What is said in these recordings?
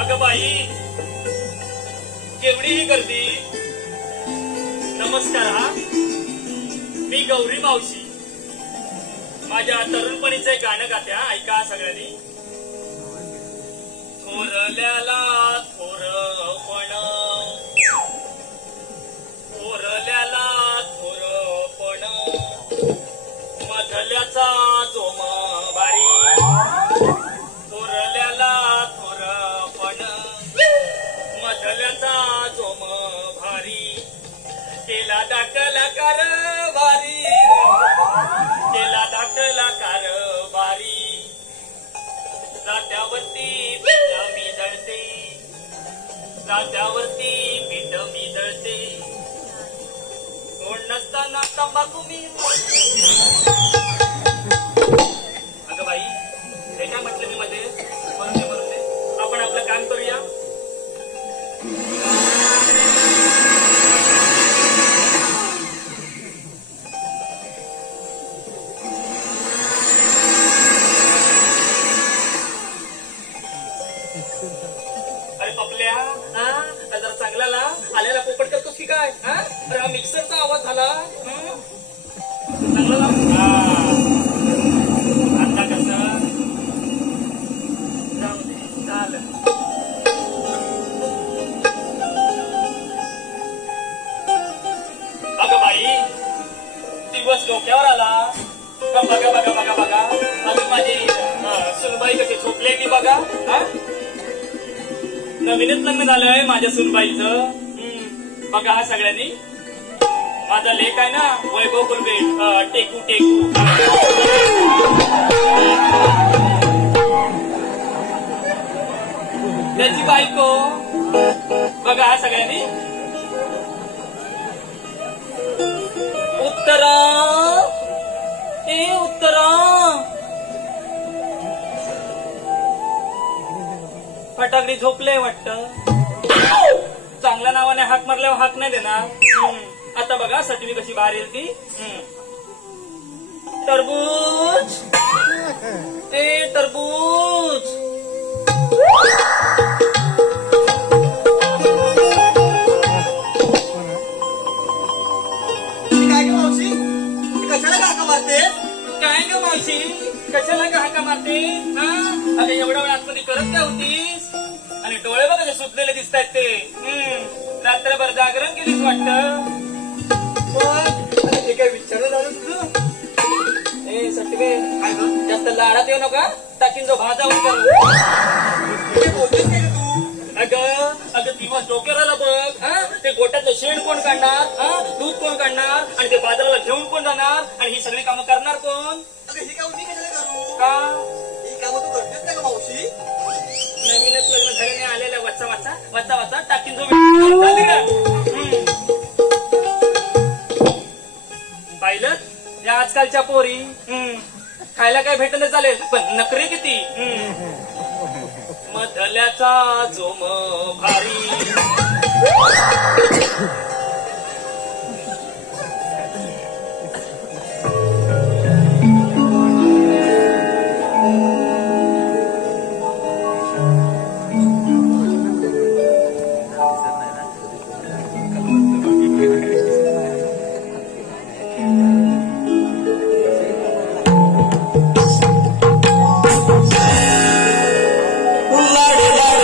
अगं बाई केवढीही गर्दी. नमस्कार. हा मी गौरी मावशी. माझ्या तरुणपणीचे गाणं गात्या ऐका सगळ्यांनी. थोरल्याला थोरपण, थोरल्याला थोरपण, मधल्याचा जोम बारी. थोरल्याला थोरपण, मधल्याचा जोम भारी. केला दाखला कारभारी, केला दाखला कारभारी. जात्यावरती पीठ मी दळते, जात्यावरती पीठ मी दळते. कोण नसताना तंबाखू मी. अगं बाई हे काय म्हटलं मी मध्ये. म्हणून दे आपण आपलं काम करूया. जरा चांगला ला आल्याला पोपट करतोस की काय. अरे हा मिक्सरचा आवाज झाला. चांगला ला. आता कसं जाऊ दे चाल. अगं बाई दिवस डोक्यावर आला का. बघा बघा बघा बघा अजून माझी सुनबाई कशी झोपलेली बघा. नवीनच लग्न झालंय माझ्या सुनबाईचं. बघा हा सगळ्यांनी. माझा लेक आहे ना वैभव कुलबेट टेकू टेकू. त्याची बायको. बघा हा सगळ्यांनी. उत्तरा ए उत्तरा. फटाकडी झोपले वाटत. चांगल्या नावाने हाक मारल्यावर हाक नाही देणार. आता बघा सटवी कशी बाहेर येईल ती. टरबूज ए टरबूज. काय ग मावशी कशाला हाका मारते. काय ग मावशी कशाला हाका मारते. अरे एवढ्या वेळ आतमध्ये करत काय होतीस. आणि डोळे बघा कसे सुटलेले दिसत आहेत ते. रात्रभर जागरण केलीच वाटतं. हे काय विचारलं झालं तुझं. ए सटवे काय जास्त लाडात येऊ नका. टाकीन जो भाजा उतर. बोलतेस काय तू. अगं अगं दिवस डोक्यावर आला बघ. ते गोट्याचं शेण कोण काढणार. दूध कोण काढणार. आणि ते बाजाराला घेऊन कोण जाणार. आणि ही सगळी कामं करणार कोण. ही कामं मी कशाला करू. का ही कामं तू करतेस का मावशी. नवीनच लग्न झाल्याने आलेल्या वाचा वाचा वाचा वाचा टाकीन जो पाहिलं. या आजकालच्या पोरी खायला काय भेटणं चालेल पण नखरे किती. मधल्याचा जोम भारी. लाड लाड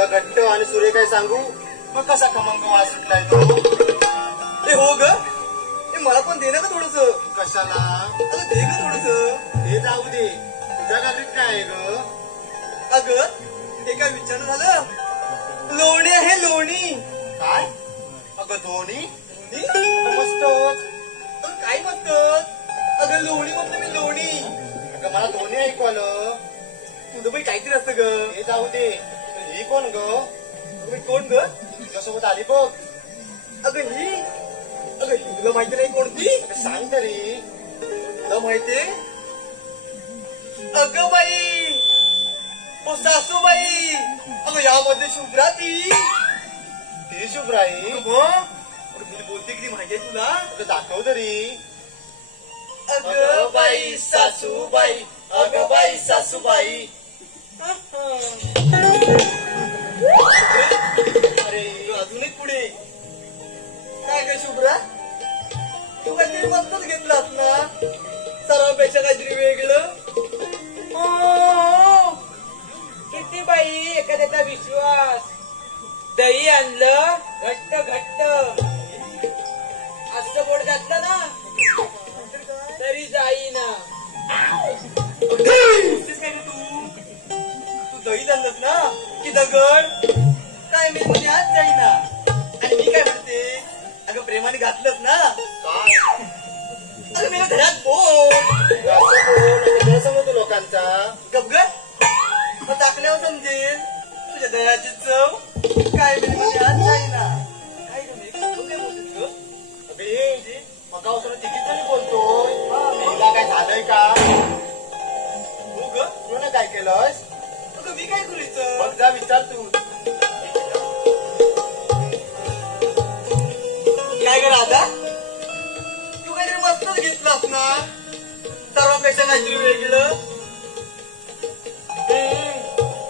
एवढा घट्ट आणि सुरेख काय सांगू मग कसा खमंग वाळा सुटलाय तो. ए हो ग ए मला पण दे ना का थोडस. कशाला अगं दे ग थोडस. हे जाऊ दे तुझ्या गाडीत काय आहे ग. अगं ते काय विचारणं झालं. लोणी आहे लोणी. काय अगं दोन्ही लोणी? मस्त. अगं काय म्हणतात. अगं लोणी म्हटलं मी लोणी. अगं मला दोन्ही ऐकू आलं. तुझं पण काहीतरी असतं ग. हे जाऊ दे ही कोण ग. अगं मी कोण ग. तुझ्यासोबत आली बघ. अगं ही तुला माहिती नाही कोणती. अगं सांग तरी. तुला माहितीये. अगं बाई ओ सासूबाई. अगं यामध्ये शुभ्रा ती शुभ्राई. मग तुला बोलते किती माहिती आहे तुला. अगं दाखव तरी. अगं बाई सासूबाई. अगं बाई सासूबाई. अरे अजूनही पुढे काय काय शुभ्रा तू काहीतरी मस्तच घेतलास ना. सर्वांपेक्षा काहीतरी वेगळं. किती बाई एखाद्याचा विश्वास. दही आणलं घट्ट घट्ट असं बोट घातलं ना तरी जाईना. बोलतेस काय ग तू दही आणलंस ना की दगड काय मी आज जाईना. आणि मी काय म्हणते अगं प्रेमाने घातलंस ना. काय अगं मी घरात बोल. असं समजतो लोकांचा. गप ग मग टाकल्यावर समजेल तुझ्या दह्याची चव. काय मी आज जाईना. काय ग मी काय बोलतेस ग. अबे मका उसनं तिकीट तरी बोलतोय. तुला काय झालंय का. हो ग तुला काय केलंस. अगं मी काय करूच. मग जा विचार तू. काय ग राधा तू काहीतरी मस्तच घेतलास ना. सर्वांपेक्षा काहीतरी वेगळं.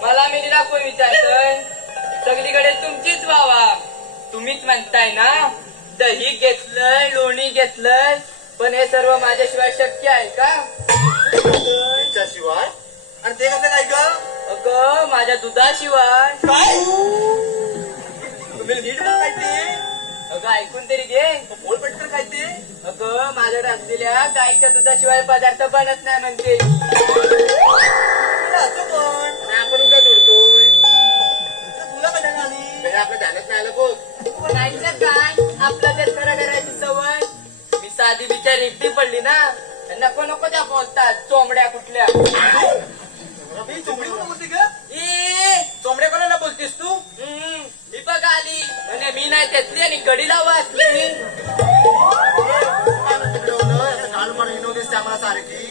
मला मेलीला कोण विचारतय. सगळीकडे तुमचीच वावा. तुम्हीच म्हणताय ना दही घेतलंय लोणी घेतलंय पण हे सर्व माझ्याशिवाय शक्य आहे का. त्याच्याशिवाय आणि ते कसं काय ग. अगं माझ्या दुधाशिवाय. काय तुम्ही नीट बोल काय ते. अगं ऐकून तरी घे. बोल पटकन काय ते. अगं माझ्याकडे असलेल्या गाईच्या दुधाशिवाय पदार्थ बनत नाही म्हणते. असं पण आपण का जोडतोय. तुला कशा आली. काही आपल्या ध्यानात नाही आलं बघ. नाहीतर काय आपलं ते खरं करायची सवय. मी साधी बिचार एकटी पडली ना नको नको त्या बोलतात चोंबड्या कुठल्या. मी चोमडी कोण बोलते ग. ए चोंबड्या कोणाला बोलतेस तू. ही बघ आली म्हणजे मी नाही त्यातली आणि गडीला वाचली. काल मला विनोदीस आम्हाला सारखी.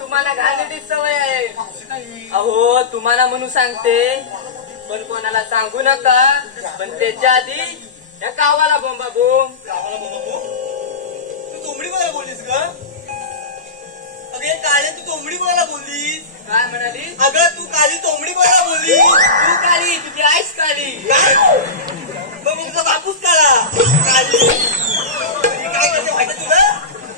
तुम्हाला घालण्याची सवय आहे. अहो तुम्हाला म्हणून सांगते पण कोणाला सांगू नका. पण त्याच्या आधी या गावाला बोंबा बोंब. गावाला बोलतो तू चोमडी कोणाला बोललीस ग. अगं काळे तू चोमडी कोणाला बोललीस. काय म्हणाली. अगं तू काली चोमडी कोणाला बोललीस. तू काली तुझी आईस काली. मग तुझा बापूस काळा. काली काय करते माहिती तुला.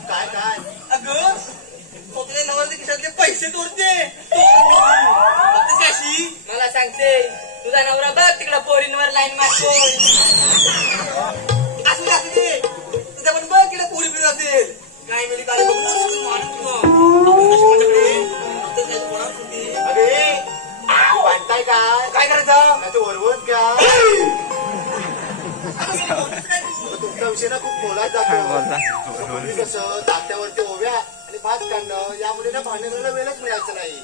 काय काय अगं स्वतःच्या नवऱ्याच्या खिशातले पैसे चोरते. फक्त काशी मला सांगते तुझा नवरा बघ तिकडं पोरींवर लाईन मारतो. असू दे तुझ्या पण बघ तिला पोरी फिरत असेल. काय मिळी काय बघून अरे बांधताय काय काय करायचं. नाही तर वरवत घ्या. तुमचा विषय ना खूप बोलायचा जातो. पूर्वी कसं तात्यावरती ओव्या आणि भात काढणं यामुळे ना भांडण करायला वेळच मिळायचं नाही.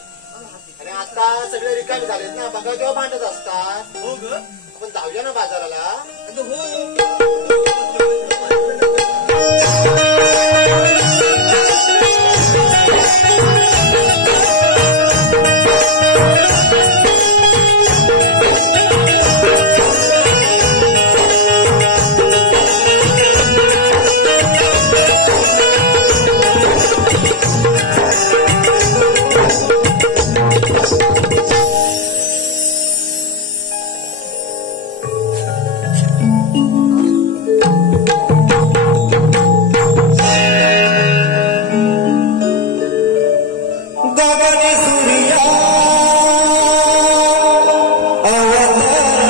आणि आता सगळे रिकामी झालेत ना बघा तेव्हा भांडत असतात. हो ग आपण जाऊया ना बाजाराला. गगन सूर्या अवतार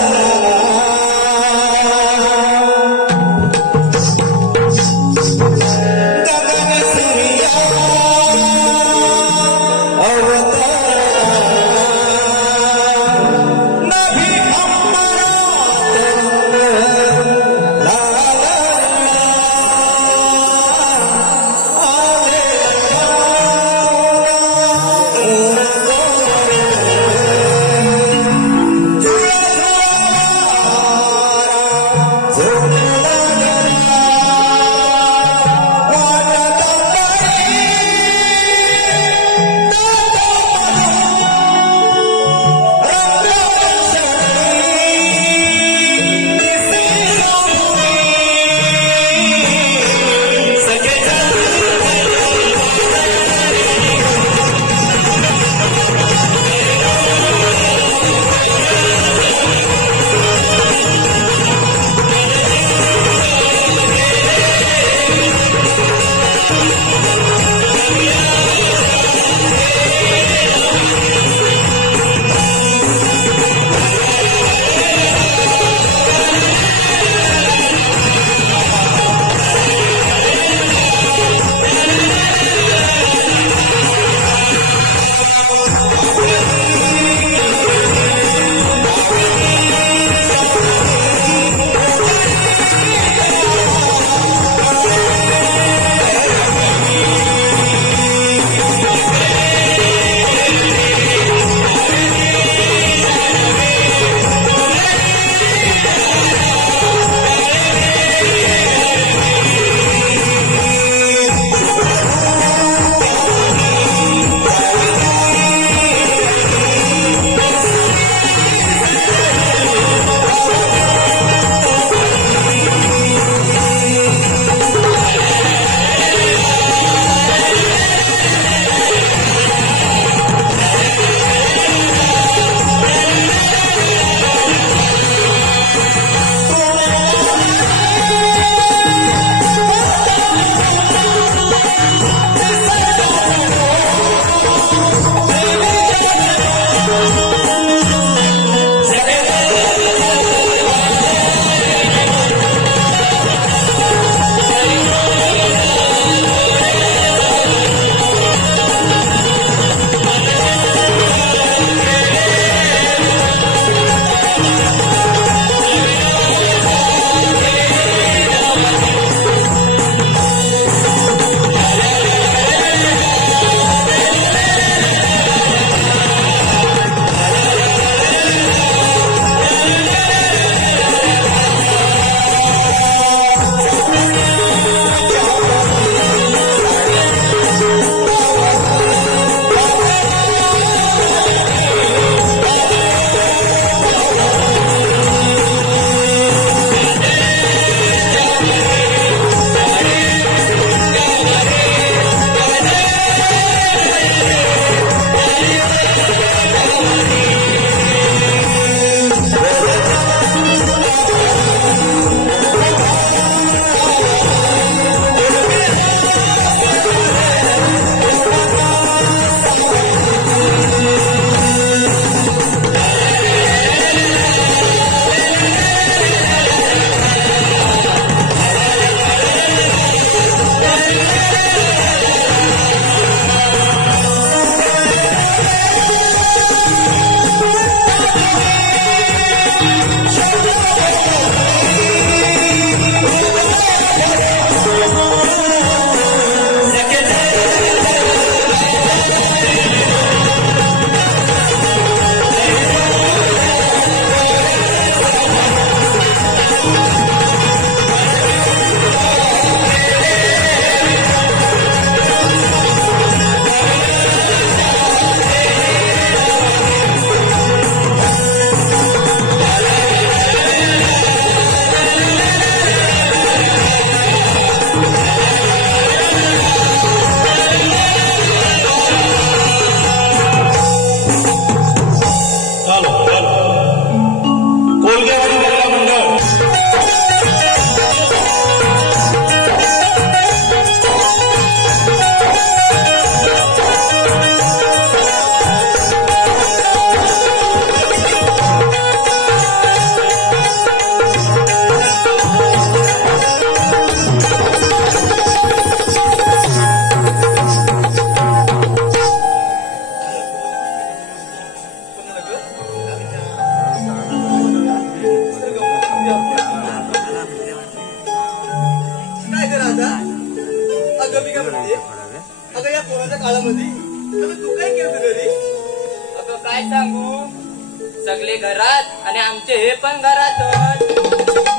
घरात आणि आमचे हे पण घरातच.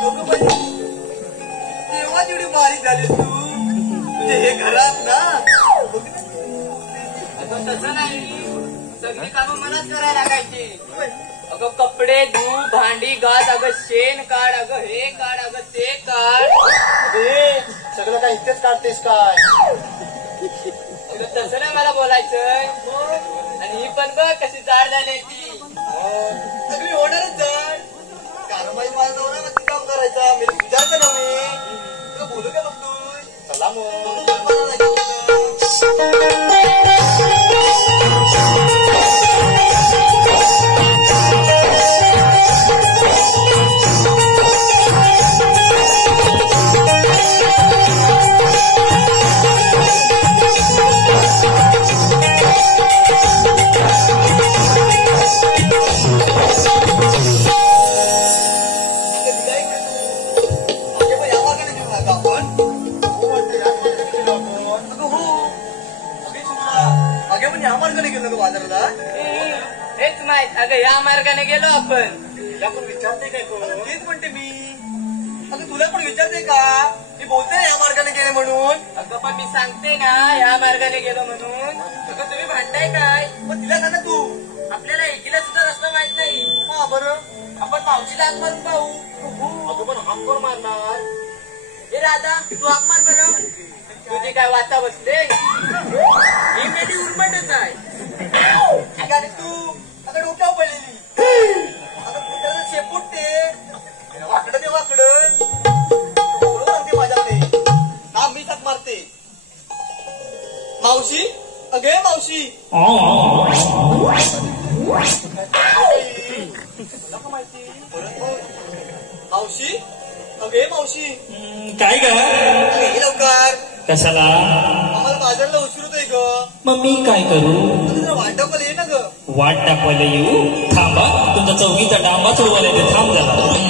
अगं बाई, तेव्हा तेवढी बारीक झाली तू. म्हणजे हे घरात ना. अगं तसं नाही, सगळी कामं मलाच करायला लागायची. अगं कपडे धू, भांडी घास, अगं शेण काढ, अगं हे काढ, अगं ते काढ. अरे सगळं काय इथेच काढतेस काय? अगं तसं नाही मला बोलायचंय. आणि ही पण बघ कशी जाड झाली ती. सगळी होणारच जण. कारण बाई माझा नवरा किती काम करायचा. मी विचारते ना मी. तुला बोलू का बघ तू? चला मग. मला नाही बोलत. हेच माहित. अगं या मार्गाने गेलो आपण. तिला पण विचारते काय कोण? तेच म्हणते मी. अगं तुला पण विचारते का? मी बोलते ना या मार्गाने गेले म्हणून. अगं पण मी सांगते ना या मार्गाने गेलो म्हणून. अगं तुम्ही भांडताय काय? पण तिला सांग ना तू. आपल्याला एकीला सुद्धा रस्ता माहित नाही. हा बरं. आपण मावशीला हाक मारून पाहू. अगं पण हाक कोण मारणार? हे राधा तू हाक मार बरं. तुझी काय वाचा बसते? ही मेली उर्मटच आहे. अगं आणि तू अगं डोक्यावर पडलेली. अगं तुझ्या शेपूट ते वाकडं ते वाकडं. बरोबर सांगते माझ्याकडे. हा मी हाक मारते. मावशी अगे मावशी. तुला का माहिती? परत बोल. मावशी अगे मावशी. काय ग ये लवकर. कशाला? आम्हाला बाजारला उशीर होतोय ग. मग मी काय करू? तुझं वाटप ये ना ग. वाट टाकवायला येऊ? थांबा, तुमचा चौकीचा डांबा चोरवायला येते. थांब जरा.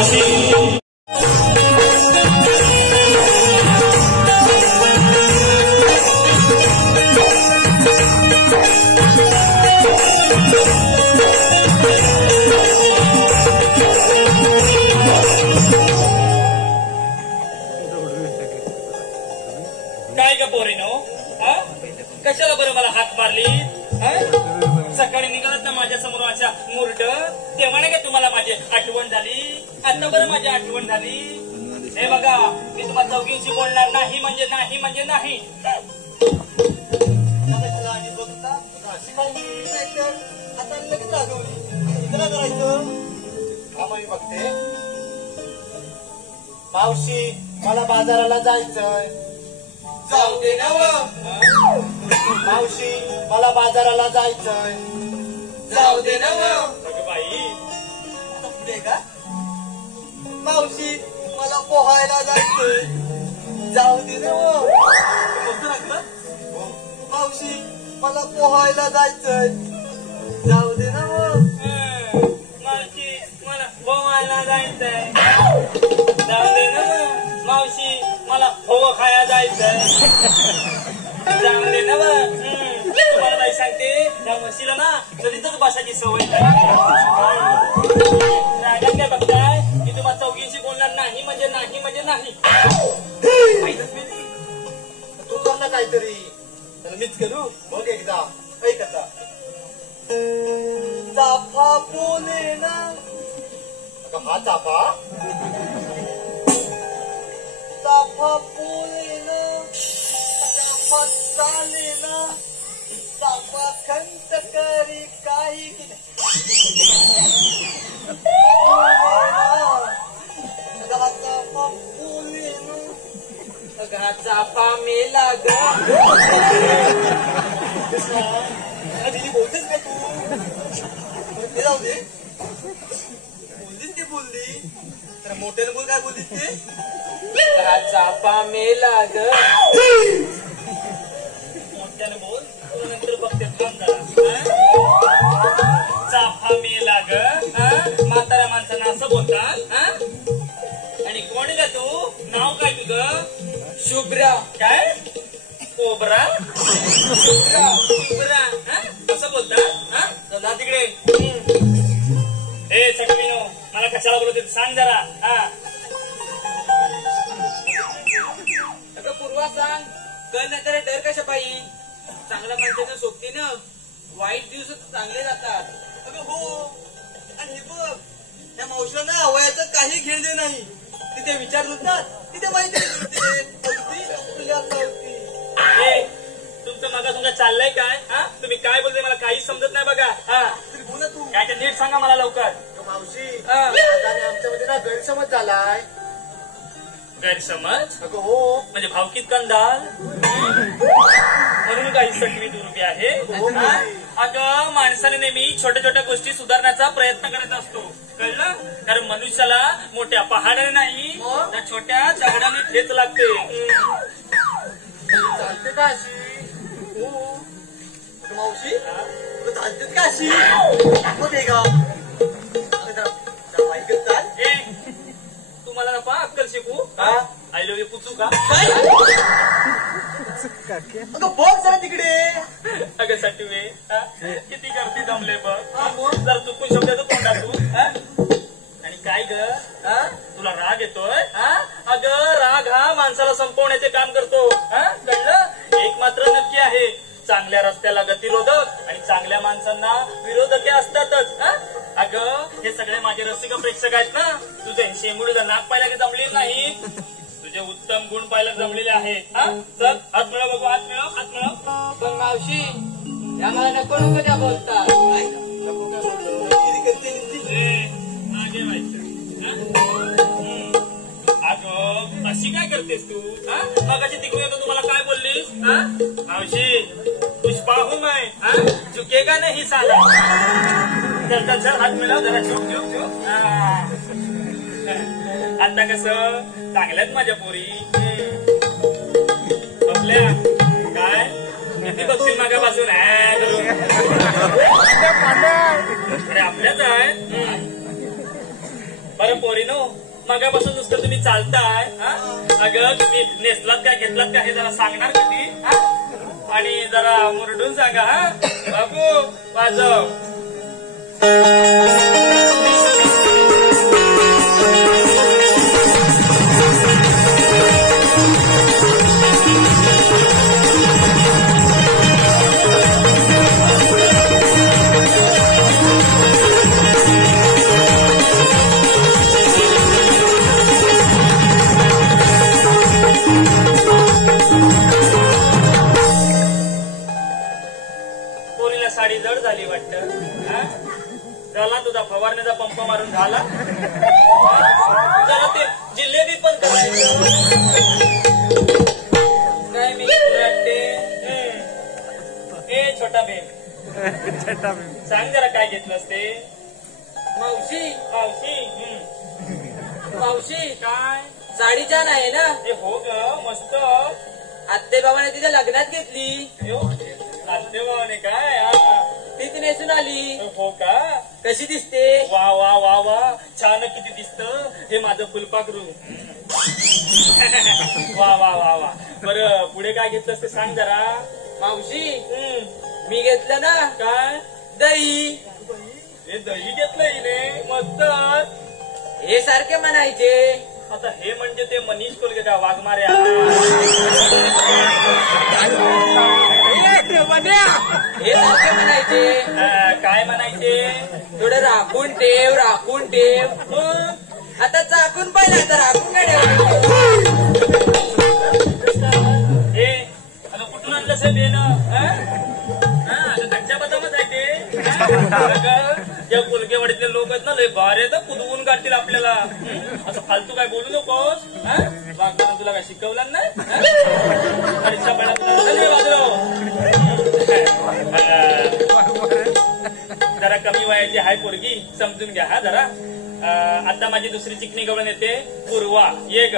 उपस्थित काय ग पोरीनो हा? कशाला बरं मला हाक मारली हा? सकाळी निघालात ना माझ्या समोर माझ्या मुरड तेव्हा नाही का तुम्हाला माझी आठवण झाली आता बरं माझी आठवण झाली हे बघा मी तुम्हाला चौघींशी बोलणार नाही म्हणजे नाही म्हणजे नाही आणि बघता अशी काय नाहीतर आता लगेच रागवली इथं काय करायचं हा मी बघते मावशी मला बाजाराला जायचंय जाऊ दे ना व. मावशी मला बाजाराला जायचंय जाऊ दे ना व. अगं बाई आता पुढे का मावशी मला पोहायला जायचंय जाऊ दे ना व. मोठं लागलं मावशी मला पोहायला जायचंय जाऊ दे ना व. मावशी मला पोहायला जायचंय जाऊ दे ना मग. मावशी मला पोह खाया जायचंय जाऊ दे ना मग. तुम्हाला बाई सांगते त्या म्हशीला ना कधीतच बसायची सवय रागात काय बघताय की तुम्हाला चौघींशी बोलणार नाही म्हणजे नाही म्हणजे नाही तू कर ना काहीतरी तर मीच करू बघ एकदा ऐक आता चाफा बोले ना अगं हा चापा चाफा बोले ना चाफा चाले ना चाफा खंत करी काही की चाफा बोले ना चाफा मेला ग दिदी बोलतेस का तू ते जाऊ दे बोललीस ते बोलली तर मोठ्याला बोल काय बोललीस ते चापा मेला ग मोठ्याने बोल तुला नंतर बघते थांब जरा चाफा मेला ग म्हाताऱ्या माणसांना असं बोलतात आणि कोण ग तू नाव काय तुझं शुभ्रा काय कोबरा शुभ्रा कसं बोलतात चला तिकडे ए सटवीनो मला कशाला बोलत सांग जरा अगं पूर्वा सांग कल नाही तर डर कशा पायी चांगल्या माणसाच्या सोबतीनं वाईट दिवस चांगले जातात अगं हो आणि हे बघ त्या मावशीला ना वयाचं काही घेण दे नाही तिथे विचार होतात तिथे माहिती अगदी आपल्यासारखी. ए, तुमचं मागा तुमचं चाललंय काय तुम्ही काय बोलते मला काहीच समजत नाही बघा तरी बोला तू काय ते नीट सांगा मला लवकर अगं मावशी आता आमच्यामध्ये ना गैरसमज झालाय गैरसमज अगं हो म्हणजे भावकीत कंदाल म्हणून काही सटवी दुरुपी आहे अगं माणसाने नेहमी छोट्या छोट्या गोष्टी सुधारण्याचा प्रयत्न करत असतो कळलं कारण मनुष्याला मोठ्या पहाडाने नाही तर छोट्या दगडाने ठेच लागते चालते का अशी हो मावशी तू चालतेच का अशी मग हे का ऐकत चाल ए तुम्हाला नका अक्कल शिकू आय लव्ह यू पुचू का अगं बघ जरा तिकडे अगं सटवे किती गर्दी जमले बघ जर चुकून शब्दाचं तोंडातून आणि काय ग तुला राग येतोय अगं राग हा माणसाला संपवण्याचे काम करतो कळलं एक मात्र नक्की आहे चांगल्या रस्त्याला गतिरोधक आणि चांगल्या माणसांना विरोधके असतातच अगं हे सगळे माझे रसिक प्रेक्षक आहेत ना तुझे शेंगुडीला नाक पाहायला जमली नाही तुझे उत्तम गुण पाहायला जमलेले आहेत चल हात मिळव बघू हात मिळव हात मिळव पण मावशी या मला नको नको त्या बोलतात मागे व्हायचं अगं अशी काय करतेस तू मगाशी तिकडे येतो तुम्हाला काय बोललीस मावशी पुष्पा हूं मैं झुकेगा नहीं साला चल चल चल हात मिळव जरा झुक झुक झुक आता कसं चांगल्यात माझ्या पोरी आपल्या काय किती बघशील मागापासून अरे आपल्याच आहे बरं पोरीनो मगापासून नुसतं तुम्ही चालताय हा? अगं तुम्ही नेसलात काय घेतलात का हे जरा सांगणार कधी हा? आणि जरा मुरडून सांगा हा बाबू वाजव. साडी जड झाली वाटतं. झाला तुझा फवारण्याचा पंप मारून झाला. जरा ते जिल्लेबी पण करायचं काय मी वाटते. ए छोटा बेन सांग जरा काय घेतलंस ते. मावशी मावशी मावशी काय साडी छान आहे ना. हे हो ग मस्त. आत्ते बाबाने तिच्या लग्नात घेतली. नाट्य भावाने काय ती ती नेसून आली. हो का कशी दिसते. वा वा वा वा छान किती दिसत हे माझं फुलपाखरू. वा वा वा वा. बरं पुढे काय घेतलंस ते सांग जरा. मावशी मी घेतलं ना काय दही. हे दही घेतलं हिने मस्त. हे सारखे म्हणायचे. आता हे म्हणजे ते मनीष कोलगे का वाघमाऱ्या. हे सारखे म्हणायचे. काय म्हणायचे. थोडं राखून ठेव राखून ठेव. आता चाकून पाहिजे आता राखून काय हे आता कुठून आणलं साहेब हे ना. कच्च्या बदामच आहे ते. या कोलगेवाडीतले लोक आहेत ना लय भारी तर कुदवून काढतील आपल्याला. असं फालतू काय बोलू नकोस. वाघमारा तुला काय शिकवलं नाही. परीक्षा जरा कमी वयाची हाय पोरगी समजून घ्या हा जरा. आता माझी दुसरी चिकनी गवळण येते पूर्वा. ये ग.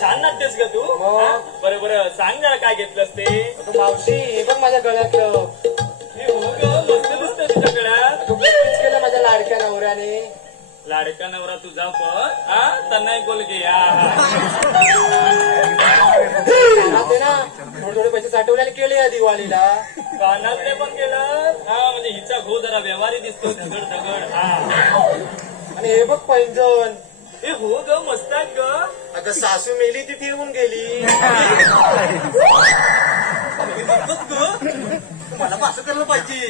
छान नाट्यस ग तू. बरं बरं सांग जरा काय घेतलंस ते. मावशी हे बघ माझ्या गळ्यातलं. हे हो ग मस्त दिसतं तुझ्या गळ्यात. केलं माझ्या लाडक्या नवऱ्याने. लाडका नवरा तुझा पण त्यांना बोलगे. ते ना थोडे थोडे पैसे साठवल्याने केले या दिवाळीला. कानातले पण केलं. म्हणजे हिचा घो जरा व्यवहारी दिसतो. दगड दगड. आणि हे बघ पैंजण. हे हो ग मस्त आहेत ग. अगं सासू मेली ती येऊन गेली. मला असं करायला पाहिजे.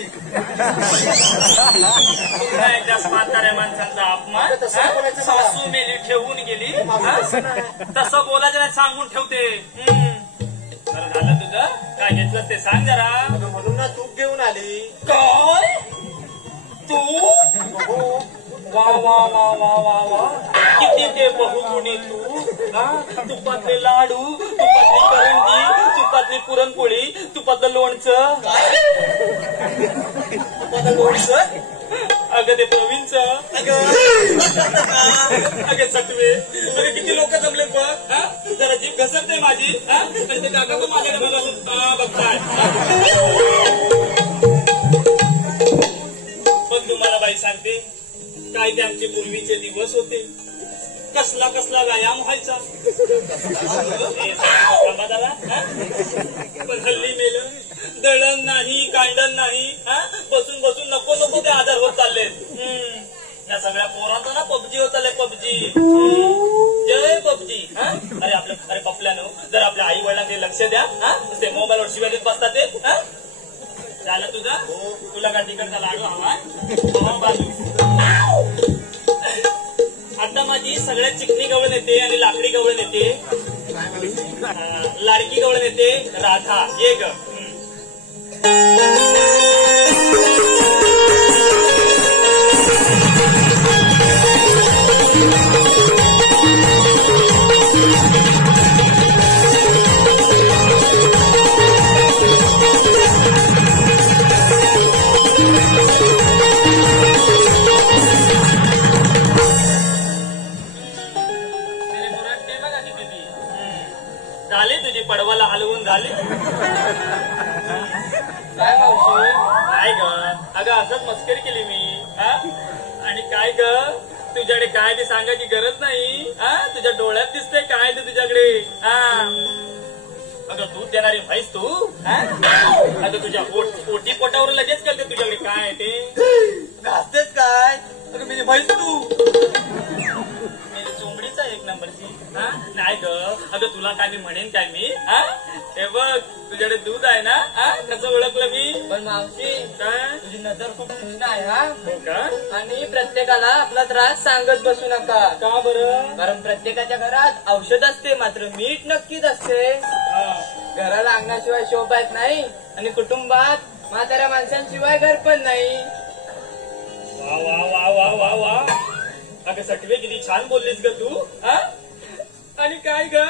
जास्त म्हाताऱ्या माणसांचा अपमान. सासू मेली ठेवून गेली. तसं बोलायचं नाही सांगून ठेवते. बरं झालं तुझं काय घेतलं ते सांग जरा. म्हणून ना तूप घेऊन आली. काय तू. वा वा वा वा वा वा किती ते बहुगुणी तू. तुपातले लाडू तुपातली करंजी तुपातली पुरणपोळी तुपातलं लोणचं. माझं लोणचं. अगं ते प्रवीणचं. अगं सटवे. अगं किती लोक जमले बघ. जरा जीभ घसरते माझी. आणि ते काका पण माझ्याकडे बघताय. पण तुम्हाला बाई सांगते काय ते आमचे पूर्वीचे दिवस होते. कसला कसला व्यायाम व्हायचा. पण हल्ली मेलं. दळण नाही कांडण नाही. बसून बसून नको नको ते आजार होत चाललेत. या सगळ्या पोरांचा ना पबजी होत चाललंय. पबजी जय पबजी. अरे पपल्यानो जर आपल्या आई वडिलांकडे लक्ष द्या. ते मोबाईलवर शिवाय देत बसतात ते. झालं तुझं. तुला का तिकडचा लाडू हवा बाजू. आता माझी सगळ्यात चिकनी गवळण येते आणि लाकडी गवळण येते. लाडकी गवळण येते राधा. ये ग. झाली काय मावशी काय ग अगं असंच मस्करी केली मी हा आणि काय ग तुझ्याकडे काय ते सांगायची गरज नाही हा तुझ्या डोळ्यात दिसतंय काय ते तुझ्याकडे हा अगं दूध देणारी म्हैस तू हा अगं तुझ्या पोटी पोटावर लगेच कळते तुझ्याकडे काय आहे ते घासतेच काय अगं मी म्हैस तू चोंबडीचा एक नंबरची हा नाही ग अगं तुला काय मी म्हणेन काय मी हा हे बघ तुझ्याकडे दूध आहे ना हा कसं ओळखलं मी पण मावशी काय तुझी नजर खूप तीक्ष्ण आहे हा हो का आणि प्रत्येकाला आपला त्रास सांगत बसू नका का बरं कारण प्रत्येकाच्या घरात औषध असते मात्र मीठ नक्कीच असते हा. घराला अंगणाशिवाय शोभा येत नाही आणि कुटुंबात म्हाताऱ्या माणसांशिवाय घर पण नाही वा वा वा वा वा वा अगं सटवे किती छान बोललीस ग तू हा आणि काय ग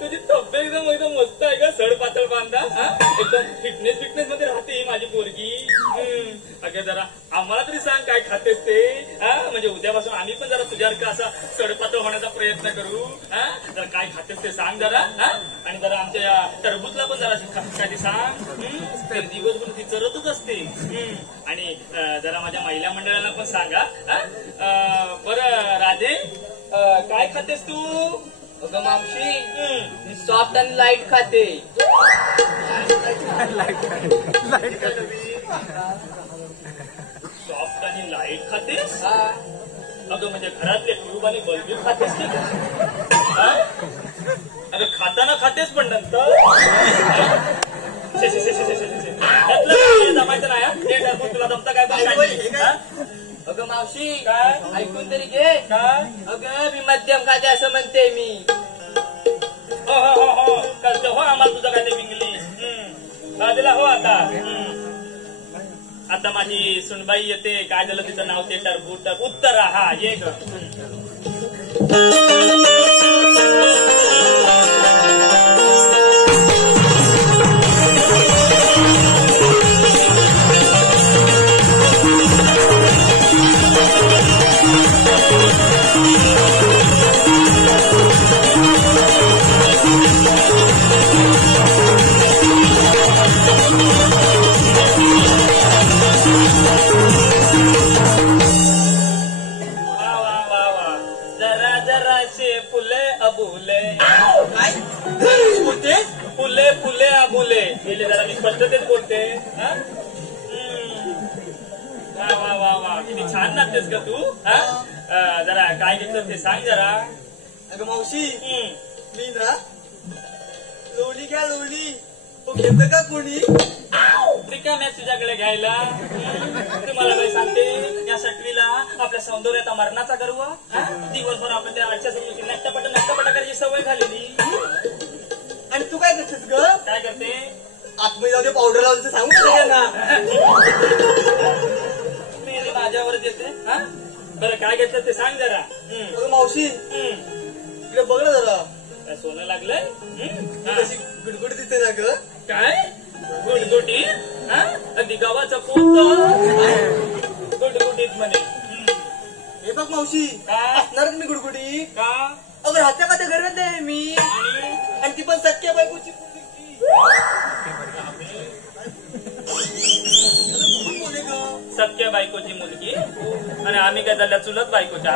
तुझी तब्येत एकदम मस्त आहे ग सड पातळ बांधा हा एकदम फिटनेस मध्ये राहते ही माझी पोरगी अगं जरा आम्हाला तरी सांग काय खातेस ते हा म्हणजे उद्यापासून आम्ही पण जरा तुझ्यासारखं असा सडपातळ होण्याचा प्रयत्न करू हा जरा काय खातेस ते सांग जरा हा आणि जरा आमच्या या टरबूजला पण जरा काय ते सांग तर दिवसभर ती चरतच असते आणि जरा माझ्या महिला मंडळाला पण सांगा बरं राधे काय खातेस तू अगं मावशी मी सॉफ्ट आणि लाईट खाते सॉफ्ट आणि लाईट खातेस हा अगं म्हणजे घरातले ट्यूब आणि बल्ब खातेस की हा? अगं खाताना खातेस पण नंतर जमायचं नाही हा? हे ठरवून तुला जमता काय पण हा? अगं मावशी काय? ऐकून तरी घे काय अगं मी मध्यम खाते असं म्हणते मी हो कळतं हो आम्हाला तुझं काय ते बिंगली बाजूला हो आता आता माझी सुनबाई येते काय झालं तिचं नाव ते टरबूज उत्तर हा ये ग फुले अबुले गेले जरा मी स्पष्टतेच बोलते वा वा वा वा किती छान नाचतेस का तू हा जरा काय घेतलं ते सांग जरा अगं मावशी मी ना लोणी घ्या लोणी तो घेतं का कोणी रिकाम्या तुझ्याकडे घ्यायला तुम्हाला काही सांगते या सटवीला आपल्या सौंदर्याचा मरणाचा गर्व दिवसभर आपण त्या आजच्या समोर नट्टपट करायची सवय झालेली आणि तू काय करतेस ग काय करते आतमध्ये जाऊ दे पावडर लावलं सांगू का सगळ्यांना मी माझ्यावरच येते हा बरं काय घेतलं ते सांग जरा अगं मावशी इकडे बघ ना जरा काय सोनं लागलंय कशी गुडगुड दिसते ना ग काय गुडगुटी हा अगदी गावाचा पोत गुडगुटीत म्हणे हे बघ मावशी काय? असणारच मी गुडगुडी का अगं राहत्या का गरज नाही मी आणि ती पण सख्या बायकोची मुलगी. कोण ग सख्या बायकोची मुलगी आणि आम्ही काय झाल्या चुलत बायकोच्या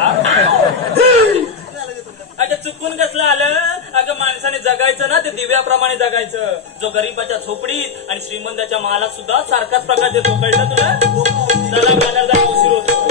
अगं चुकून कसलं आलं अगं माणसाने जगायचं ना ते दिव्याप्रमाणे जगायचं जो गरीबाच्या झोपडीत आणि श्रीमंताच्या महालात सुद्धा सारखाच प्रकार देतो कळलं तुला चला गाण्याचा उशीर होतो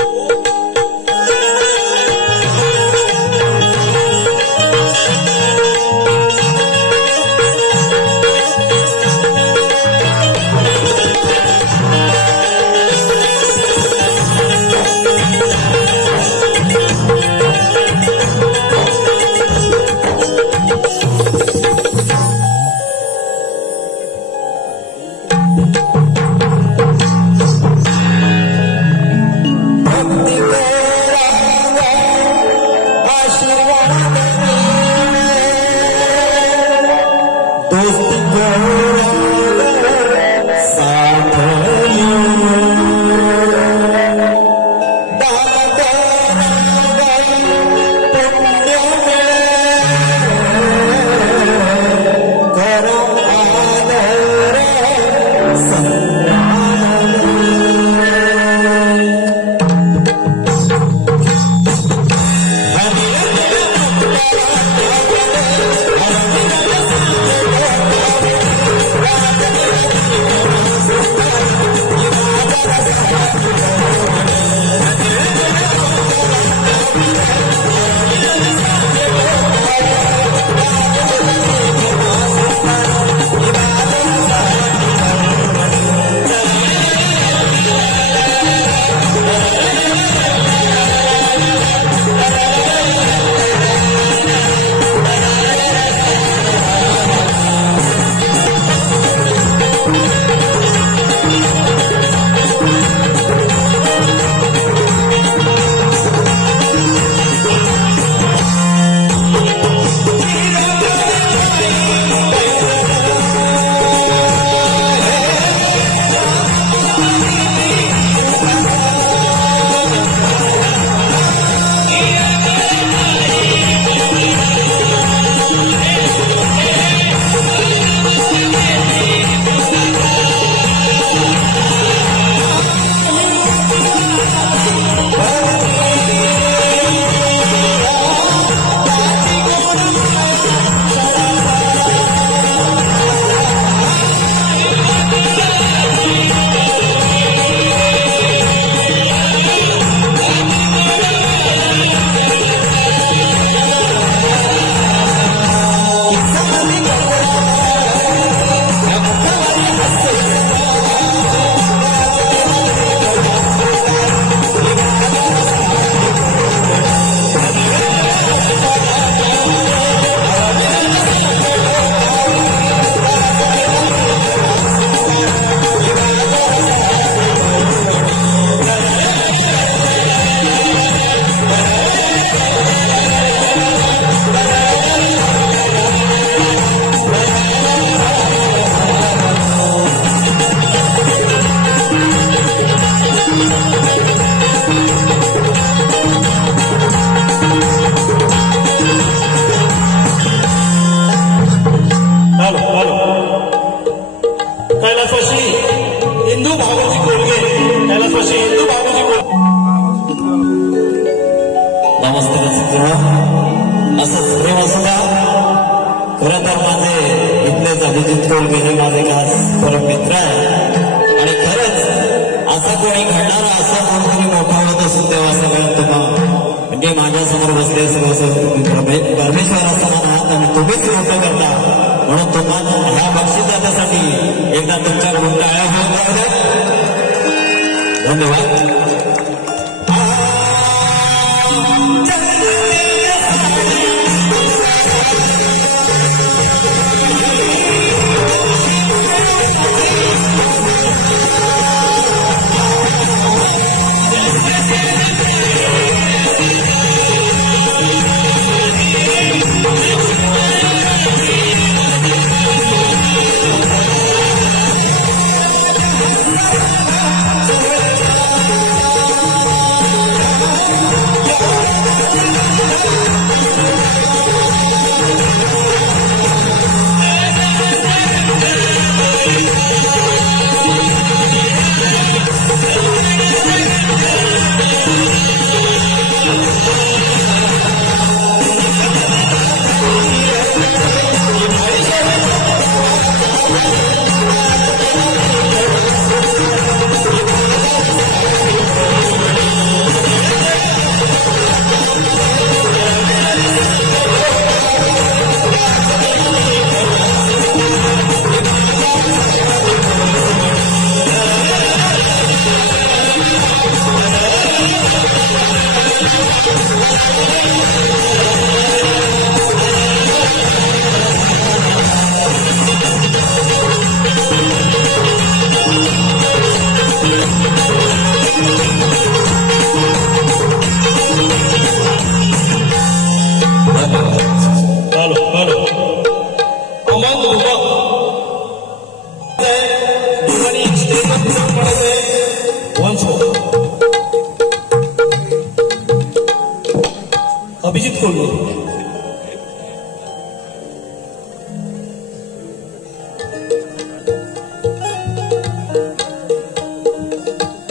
नमस्ते असंच प्रेम असू द्या. खरं तर माझे इथलेच अभिजित कोळगे हे माझे खास परम मित्र आहे आणि खरंच असं कोणी घडणारा असं कोणतरी मोठा होत असून तेव्हा सगळ्यात तुम्हाला म्हणजे माझ्यासमोर बसले सर्व परमेश्वराचा मान आहात आणि तुम्हीच मोठं करता म्हणून तुम्हाला ह्या बक्षिसासाठी एकदा तुमच्याकडून टाळ्या होऊन धन्यवाद. अभिजित कोल्हे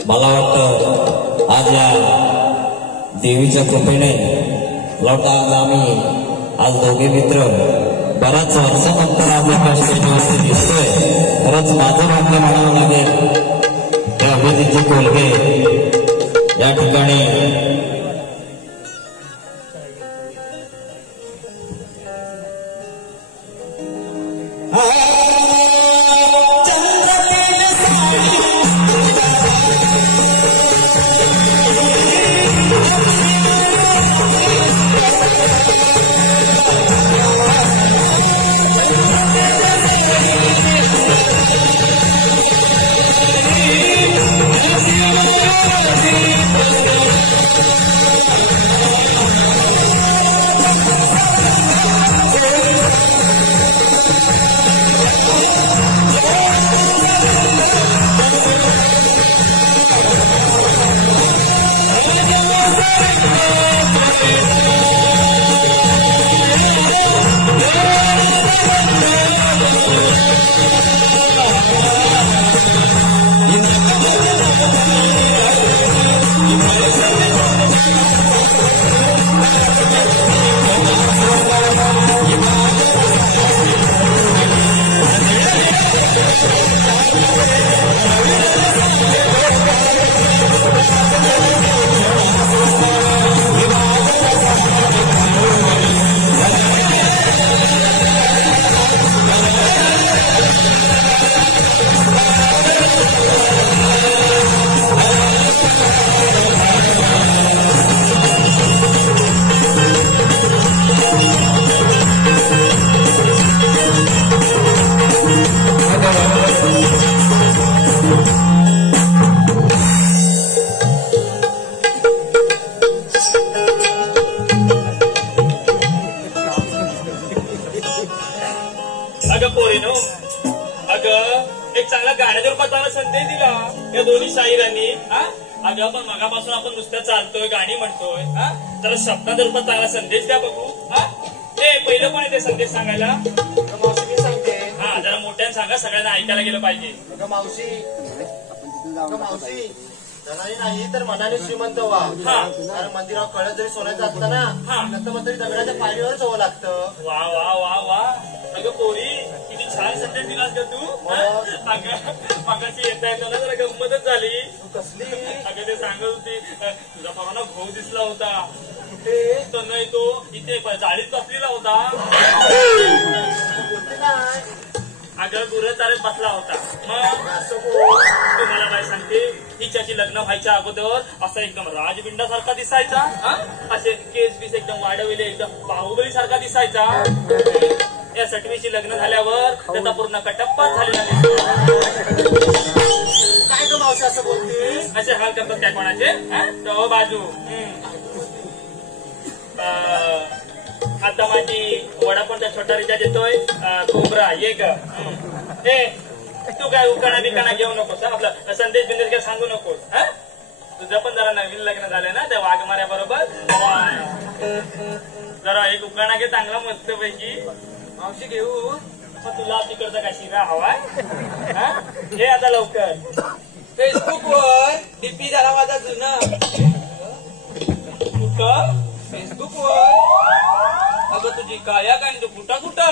मला वाटतं आज या देवीच्या कृपेने आज आम्ही आज दोघे मित्र बराच वर्षानंतर आज एका स्टेजवरती दिसतोय. खरंच माझं भाग्य म्हणावं लागेल हे अभिजितजी कोल्हे या ठिकाणी अगं पण मगापासून आपण नुसतं चालतोय गाणी म्हणतोय तर शब्दात रूपात चांगला संदेश द्या बघू. ते पहिलं पण ते संदेश सांगायला मावशी मी सांगते. हा जरा मोठ्याने सांगा सगळ्यांना ऐकायला गेलं पाहिजे. मावशी धनाने नाही तर मनाने श्रीमंत व्हा. हा. कारण मंदिरावर कळत जरी सोन्याचं असतं ना, हा. नंतर तरी दगडाच्या पायरीवरच हवं लागतं. वा वा वा वा. अगं पोरी किती छान संदेश दिलास ग तू. अगं मगाशी येता येताना जरा गंमतच झाली. तू कसली अगं ते सांगत होती तुझा भावाना भाऊ दिसला होता. ते तर नाही तो इथे जाळीत बसलेला होता. बोलते नाही. अगं गुरचारेत बसला होता. मग असं बोल. तुम्हाला काय सांगते, हिच्याची लग्न व्हायच्या अगोदर असा एकदम राजबिंडासारखा दिसायचा. हा? असे केस बीस एकदम वाढवले, एकदम बाहुबली सारखा दिसायचा. या सटवीची लग्न झाल्यावर त्याचा पूर्ण कटप्पा झालेला दिसतो. काय ग मावशी असं बोलते? असे हाल करतात काय कोणाचे? हा? तो बाजू. आता माझी वडापावच्या छोटा रिचार्ज येतोय. खोबरा ये ग. ए तू काय उकाणा बिकाणा घेऊ नकोस. आपलं संदेश बिंदेश काय सांगू नकोस. हा? तुझं पण जरा नवीन लग्न झालं ना त्या वाघमाऱ्या बरोबर. जरा एक उकाणा घे चांगला मस्त पैकी. मावशी घेऊ. मग तुला तिकडचा काय शिरा हवाय? हा? घे आता लवकर. फेसबुकवर डीपी झाला माझा जुना. कुठं? फेसबुकवर अगं तुझी काया काय तू कुठं कुठं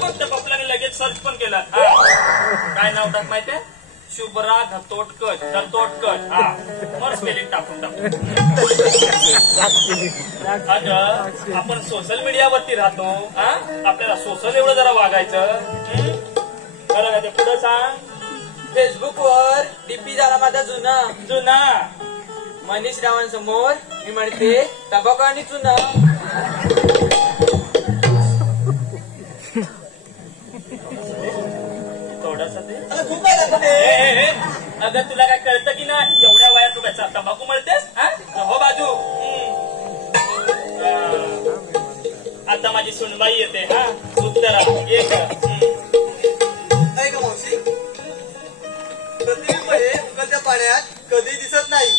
बघ त्या पपलाने लगेच सर्च पण केला. काय नाव टाक माहितीये? शुभ्रा धतोटकट. धतोटकट. हा मग स्पेलिंग टाकून टाकू. अगं आपण सोशल मीडियावरती राहतो. हा आपल्याला सोशल एवढं जरा वागायचं. बरं का ते पुढं सांग. फेसबुकवर डीपी झाला माझा जुना. जुना. मनीष रावांसमोर मी म्हणते तंबाखू आणि चुना. थोडासा ते अगं खूप काय लागतं ते? अगं तुला काय कळतं की नाही? एवढ्या वयात तू काय तंबाखू म्हणतेस? हो बाजू. आता माझी सुनबाई येते. हा उत्तरा एक. काय ग मावशी? प्रतिबिंब हे उकळत्या पाण्यात कधी दिसत नाही.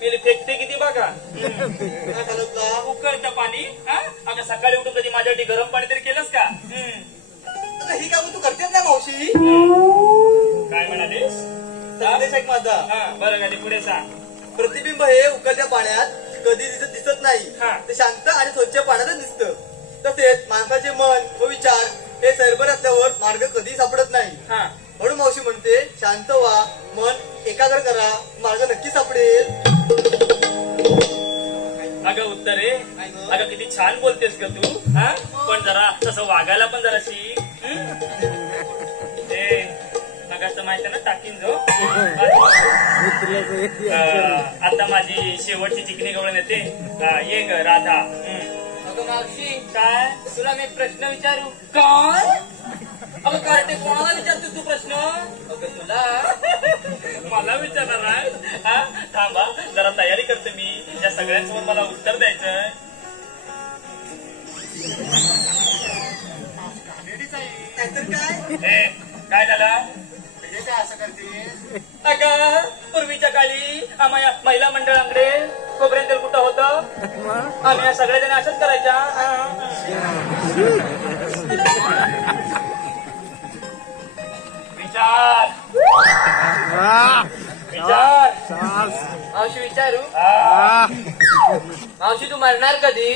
मेली फेकते किती बघा. काय झालं तुला? उकळतं पाणी. हा अगं सकाळी उठून कधी माझ्यासाठी गरम पाणी तरी केलंस का? आता ही कामं तू करतेस ना मावशी? काय म्हणालीस? संदेश ऐक माझा. हा बरं का ते पुढे सांग. प्रतिबिंब हे उकळत्या पाण्यात कधी दिसत नाही. हा. ते शांत आणि स्वच्छ पाण्यातच दिसतं. तसेच माणसाचे मन व विचार हे सरभर असल्यावर मार्ग कधी सापडत नाही. हा म्हणून मावशी म्हणते शांत व्हा, मन एकाग्र करा, मार्ग नक्की सापडेल. अगं उत्तरे. अगं किती छान बोलतेस ग तू. हा पण जरा तसं वागायला पण जरा शिक. ते मगाचं माहिती ना टाकीन जो. आता माझी शेवटची चिकनी गवळण येते. ये ग राधा. अगं मावशी काय? तुला मी एक प्रश्न विचारू? काय? अगं कार्टे कोणाला विचारतो तू प्रश्न? अगं तुला. मला विचारणार आहे? हा थांबा जरा तयारी करते मी. या सगळ्यांसमोर मला उत्तर द्यायचंय. नाहीतर काय? काय झालं? म्हणजे काय असं करते? अगं पूर्वीच्या काळी आम्हा महिला मंडळांकडे खोबरेल तेल कुठं होतं? आम्ही या सगळ्या जण अशाच करायच्या. विचार विचार. मावशी विचारू? हा. मावशी तू मरणार कधी?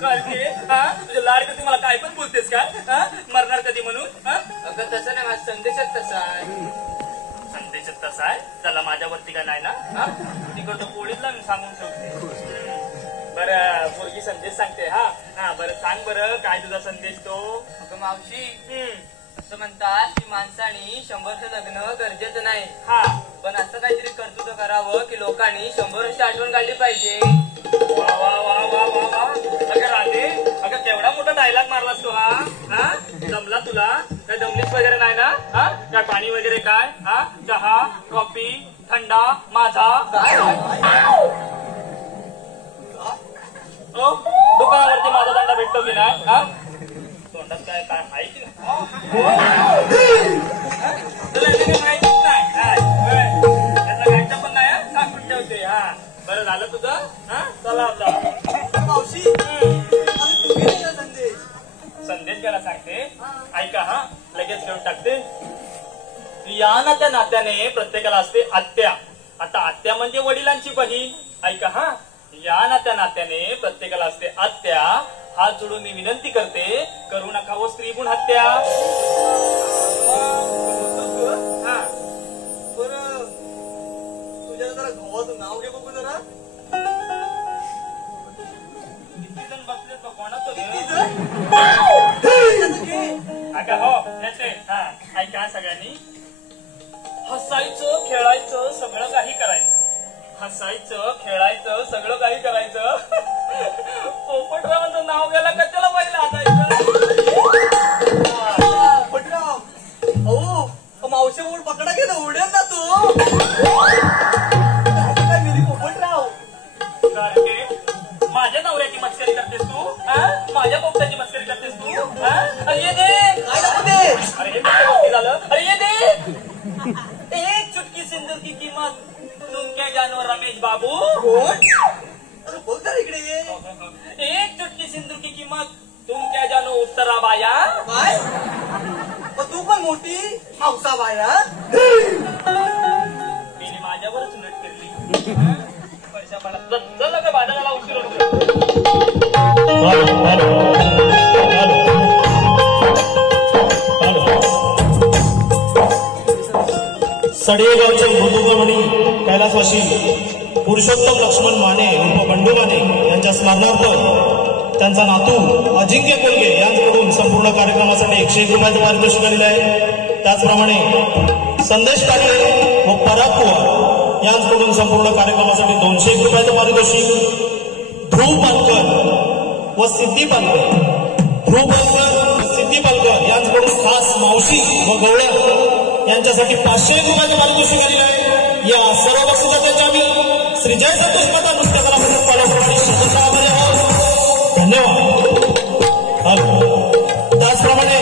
काय तुझ्या लाड कधी मला काय पण बोलतेस का? मरणार कधी म्हणून? अगं तसं नाही, माझा संदेशच तसा आहे. संदेशात तसा आहे. त्याला माझ्यावरती का नाही ना? तिकडचं पोळीतला मी सांगून ठेवते. बरं पोरगी संदेश सांगते. हा बरं सांग बरं काय तुझा संदेश तो? अगं मावशी असं म्हणतात की माणसाने 100 वर्ष लग्न गरजेचं नाही. हा पण असं काहीतरी कर्तृत्व करावं की लोकांनी 100 वर्ष आठवण काढली पाहिजे. वा वा वा वा वा वा. अगं राधे अगं केवढा मोठा डायलॉग मारलास तू. हा जमला तुला? काय दमलीस वगैरे नाही ना? काय पाणी वगैरे काय? चहा कॉफी थंडा माझा. दुकानावरती माझा थंडा भेटतो की नाही? तोंडात काय काय आहे की तुला माहितीच नाही. त्याचा घ्यायचा पण नाही. सांगून ठेवते. मावशी आता तुम्ही नाही ना संदेश संदेश घ्यायला सांगते. ऐका हा, लगेच घेऊन टाकते. या ना त्या नात्याने प्रत्येकाला असते आत्या. आता आत्या म्हणजे वडिलांची बहीण. ऐका हा, या ना त्या नात्याने प्रत्येकाला असते आत्या. हात जोडून मी विनंती करते, करू नका व स्त्री गुण हत्या. हा, बरं तुझ्या जरा गव्हाचं नाव घे बघू जरा. किती जण बसलेत बघ, कोणाचं किती घे? जण? घे. अगं हो, नेते. हा, ऐका सगळ्यांनी. हसायचं, खेळायचं, सगळं काही करायचं. हसायचं, खेळायचं, सगळं काही करायचं. पोपटरावांचं नाव घ्यायला कशाला पाहिजे लाजायचं? भटराव अहो मावशी मूळ पकडा घे ना उडेल ना तू. असं काय मिली पोपटराव सारखे माझ्या नवऱ्याची मस्करी करतेस तू? हा? माझ्या पोपटाची मस्करी करतेस तू? हा? अरे ये दे. काय नको ते. अरे हे कसं गोष्टी झालं? अरे ये दे. एक चुटकी सिंदूर की किंमत तुम क्या जानो रमेश बाबू. कोण अरे बोल तर इकडे ये. एक चुटकी सिंदूर की किंमत तुम क्या जानो उत्तरा बाया. काय मग तू पण मोठी हौसा बाया. तिने माझ्यावरच उलट फिरली. पैसा मला चल का बाजाराला उशीर होतो. सडेगावचे मृदुगमणी कैलासवासी पुरुषोत्तम लक्ष्मण माने उर्फ बंडू माने यांच्या स्मरणार्थ त्यांचा नातू अजिंक्य कोलगे यांच्याकडून संपूर्ण कार्यक्रमासाठी 101 रुपयाचं पारितोषिक आलेलं आहे. त्याचप्रमाणे संदेश काळे व पराग कुवार यांच्याकडून संपूर्ण कार्यक्रमासाठी 201 रुपयाचं पारितोषिक. ध्रुव पालकर व सिद्धी पालकर यांच्याकडून खास मावशी व गवळ्या यांच्यासाठी 501 रुपयाचं पारितोषिक आलेलं आहे. या सर्व बक्षिसांचे आम्ही श्री जय संतोष माता नुसत्या धन्यवाद. त्याचप्रमाणे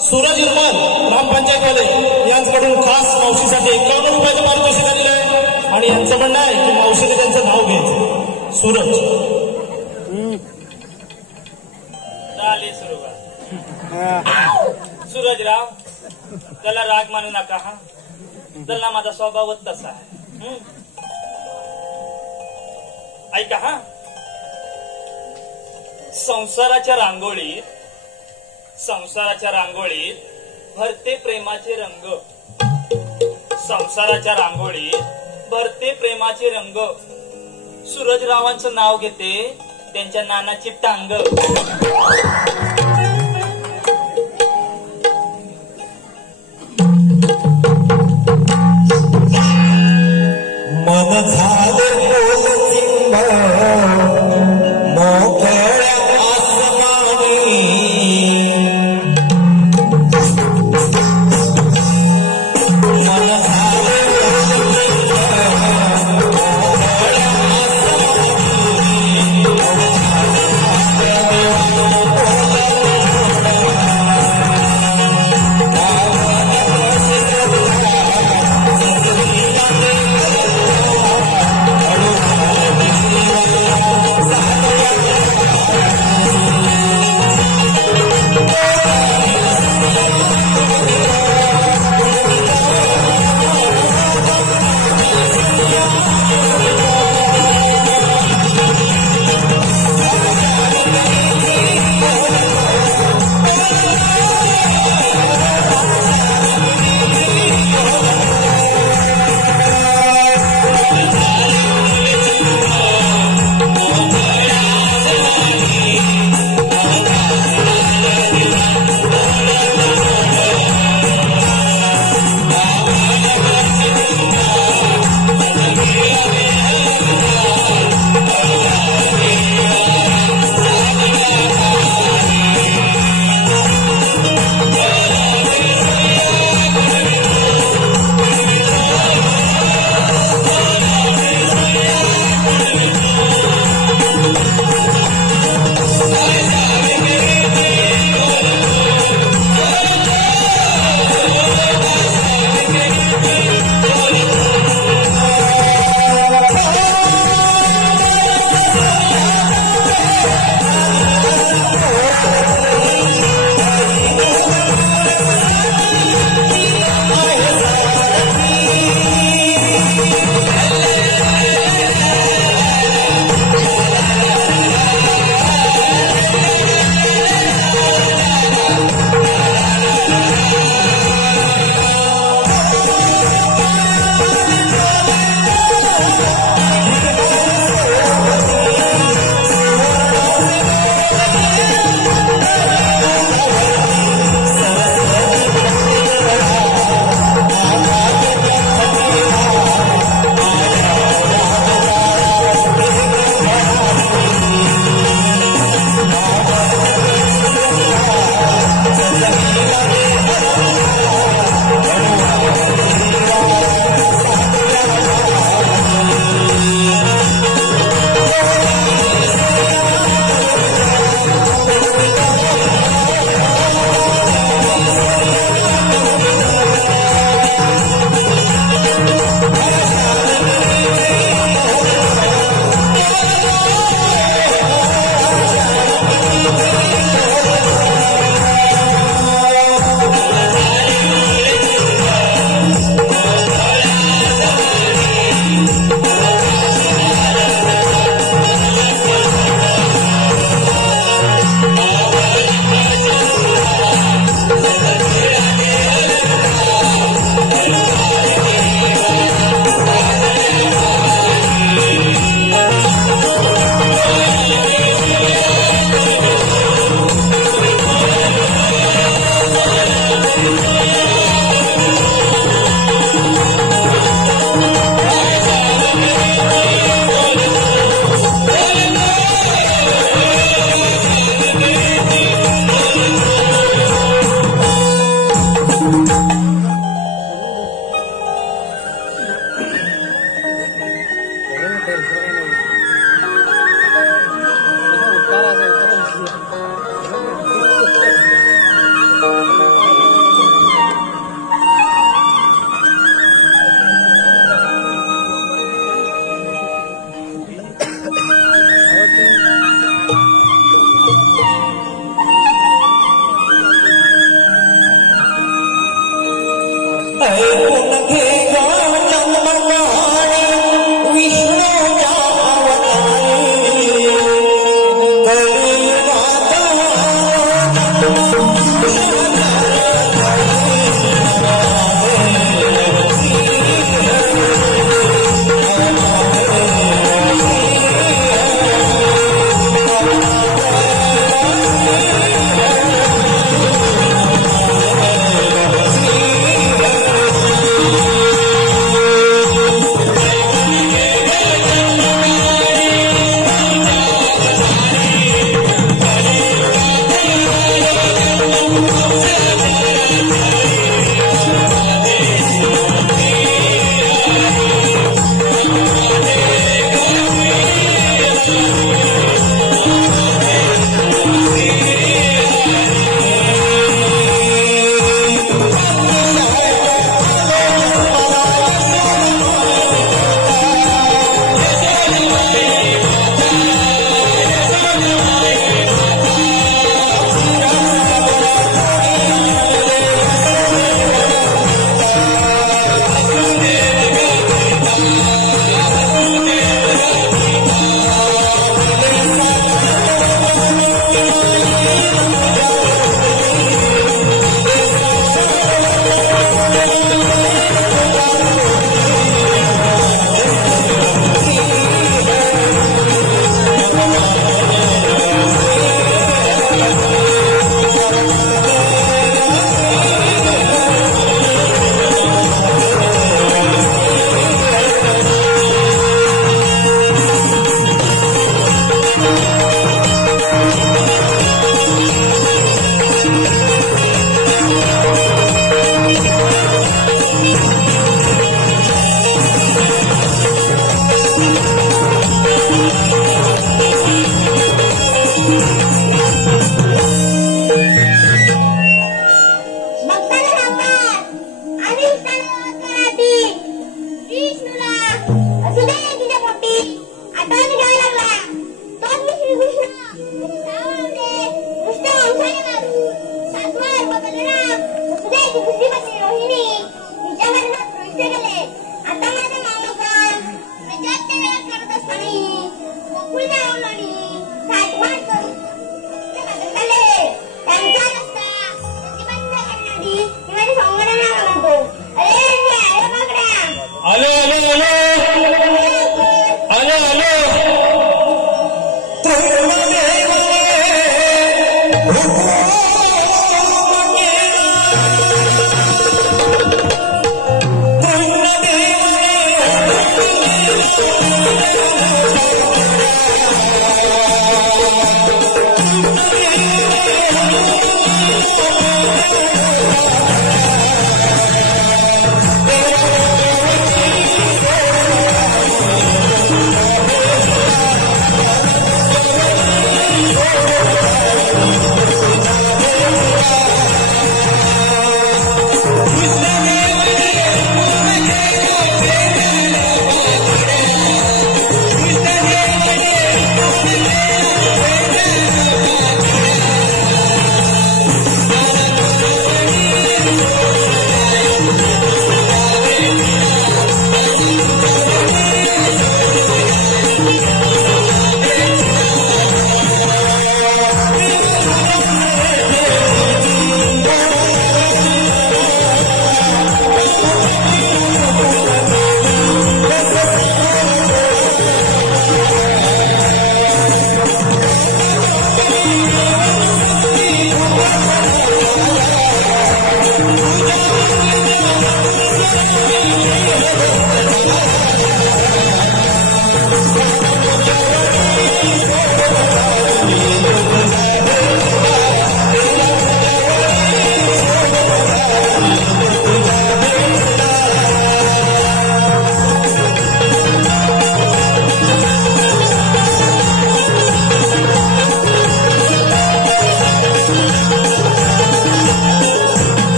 सूरज इरमल ग्रामपंचायतवाले यांच्याकडून खास मावशीसाठी 51 रुपयाचं पारितोषिक आलेलं आहे. आणि यांचं म्हणणं आहे की मावशीने त्यांचं नाव घ्यायचं. सूरज झाली सुरुवात. सूरजराव, त्याला राग मानू नका. हा, त्याला माझा स्वभावच तसा आहे. ऐका हा, संसाराच्या रांगोळीत भरते प्रेमाचे रंग. संसाराच्या रांगोळीत भरते प्रेमाचे रंग. सूरजरावांचं नाव घेते, त्यांच्या नानाची टांग. मन झाले बोलचिंब मोकळ्या आसमानी. मन झाले बोलचिंब मोकळ्या आसमानी.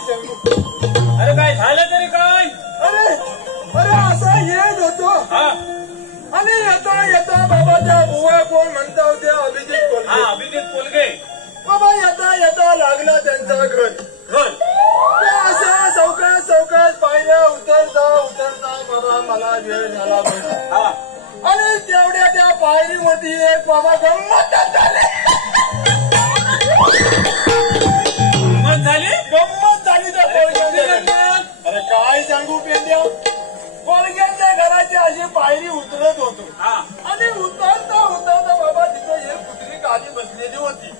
अरे काय झालं तरी काय? अरे अरे असा येत होतो आणि येता येता बाबा त्या बुवा कोण म्हणता होत्या अभिजित कोलगे. अभिजित कोलगे बाबा येता येता लागला त्यांचा घर. अशा चौकात चौकात पाहिलं उतरता उतरता बाबा मला वेळ झाला बघा. आणि तेवढ्या त्या पायरीमध्ये एक बाबा गंमत झाली. गंमत झाली त्या कोलग्याची. अरे काय सांगू पेंड्या, कोलग्याच्या घराची अशी पायरी उतरत होतो आणि उतरता उतरता बाबा तिथं एक कुत्री काली बसलेली होती.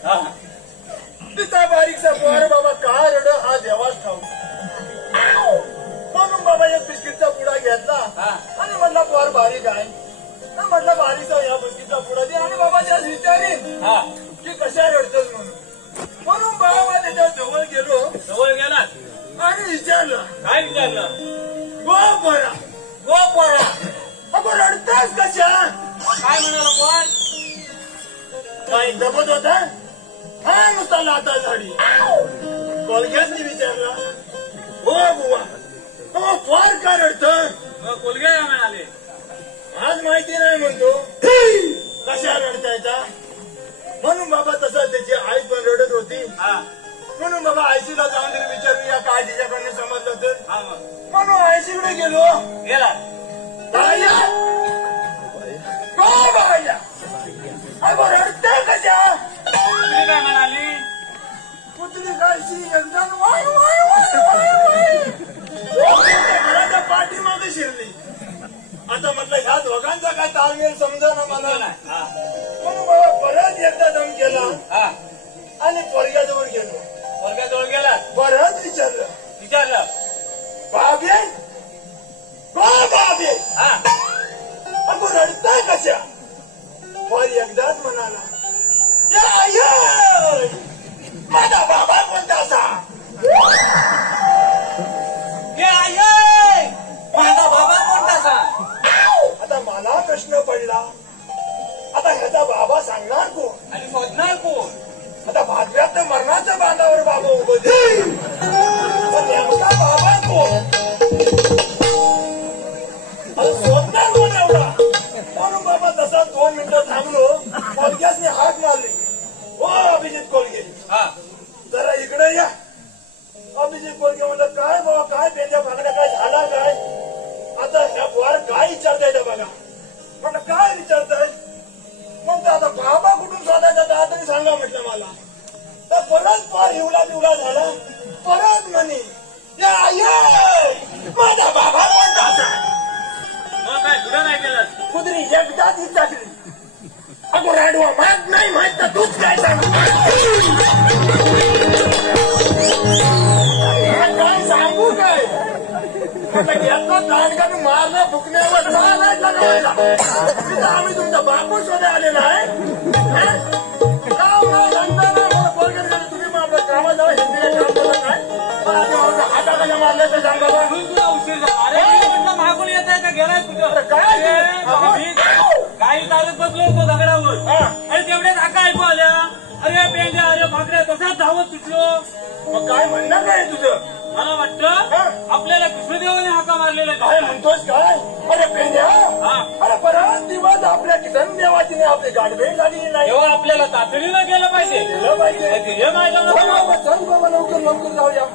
तिचा बारीकसा पोर बाबा का रड हा देवाच ठाऊ. म्हणून बाबा एक बिस्किटचा पुडा घेतला आणि म्हणला पोर बारीक आहे म्हटलं बारीचा या बंदीचा पुढे दे आणि बाबाच्याच विचारीन हा की कशा रडतोस म्हणून बाबा त्याच्या जवळ गेलो जवळ गेला आणि विचारलं काय विचारलं गो पोरा अगो रडतास कशा काय म्हणाला कोण काही दबत होता हा नुसता लाता झाडी कोलग्यासनी विचारला हो बुवा हो फार का रडतं कोलगे काय म्हणाले आज माहिती नाही म्हणतो कशा रडतायचा म्हणून बाबा तसा त्याची आई पण रडत होती हा म्हणून बाबा आयसीला जाऊन तरी विचारूया काय तिच्याकडनं समजलं तर हा मग म्हणून आयसीकडे गेलो गेला बाया हो बाया अगो रडते कशा तुम्ही काय म्हणाली कुत्री कायची एकदम Y Y Y Y Y घराच्या पाठीमागे शिरली आता म्हटलं ह्या दोघांचा काय ताळमेळ समजा ना मला हा म्हणून बाबा परत एकदा दम केला हा आणि पोरग्याजवळ गेलो वर्गाजवळ गेला परत विचारलं विचारलं बाबे हो बाबे हा अगो रडताय कशा वर एकदाच म्हणाला या या माझा बाबा कोणता असा माझा बाबा कोणता सांग आता मला प्रश्न पडला आता ह्याचा बाबा सांगणार कोण आणि शोधणार कोण आता भाजव्यात तर मरणाच्या बांधावर बाबा उभं दे नेमका बाबा कोण शोधणार कोण एवढा म्हणून बाबा तसा 2 मिनिटं थांबलो कोलग्यासने हाक मारली हो अभिजित कोलगे हा जरा इकडे या अभिजित कोलगे म्हणलं काय बाबा काय पेंद्या फाकड्या काय झाला काय आता ह्या बुवार काय विचारताय ते बघा म्हटलं काय विचारताय म्हणतो आता बाबा कुठून शोधायचा दहा तरी सांगा म्हटलं मला तर परत फार हिवला बिवला झाला परत म्हणे या माझा बाबा कोणता असा मग काय तुला नाही केलं कुत्री एकदाच विचारली अगो राडवा माग नाही माहित तर तूच काय सांग काय सांगू काय याचा दांडका मारणं फुकण्यावर नाही लगावायला तिथं आम्ही तुमचा बापू शोधा आलेला आहे तुम्ही मग आपल्या कामात जावा हिंदीला काम करत नाही हाताला मारलं तर सांगा तुला उशीर झाला अरे मी म्हटलं मागून येत आहे का गेलाय कुठं काही चालत बसलो होतो दगडावर आणि तेवढ्याच हाका ऐकू आल्या अरे पेंड्या अरे भाकऱ्या तसाच धावत सुटलो मग काय म्हणणं काय तुझं मला वाटतं आपल्याला कृष्णदेवाने हाका मारलेला काय म्हणतोस काय अरे पेंड्या अरे बराच दिवस आपल्या किसन देवाची आपली गाडबेट झाली नाही तेव्हा आपल्याला तातडीनं गेलं पाहिजे गेलं पाहिजे हे माझ्या चल बाबा लवकर लवकर जाऊया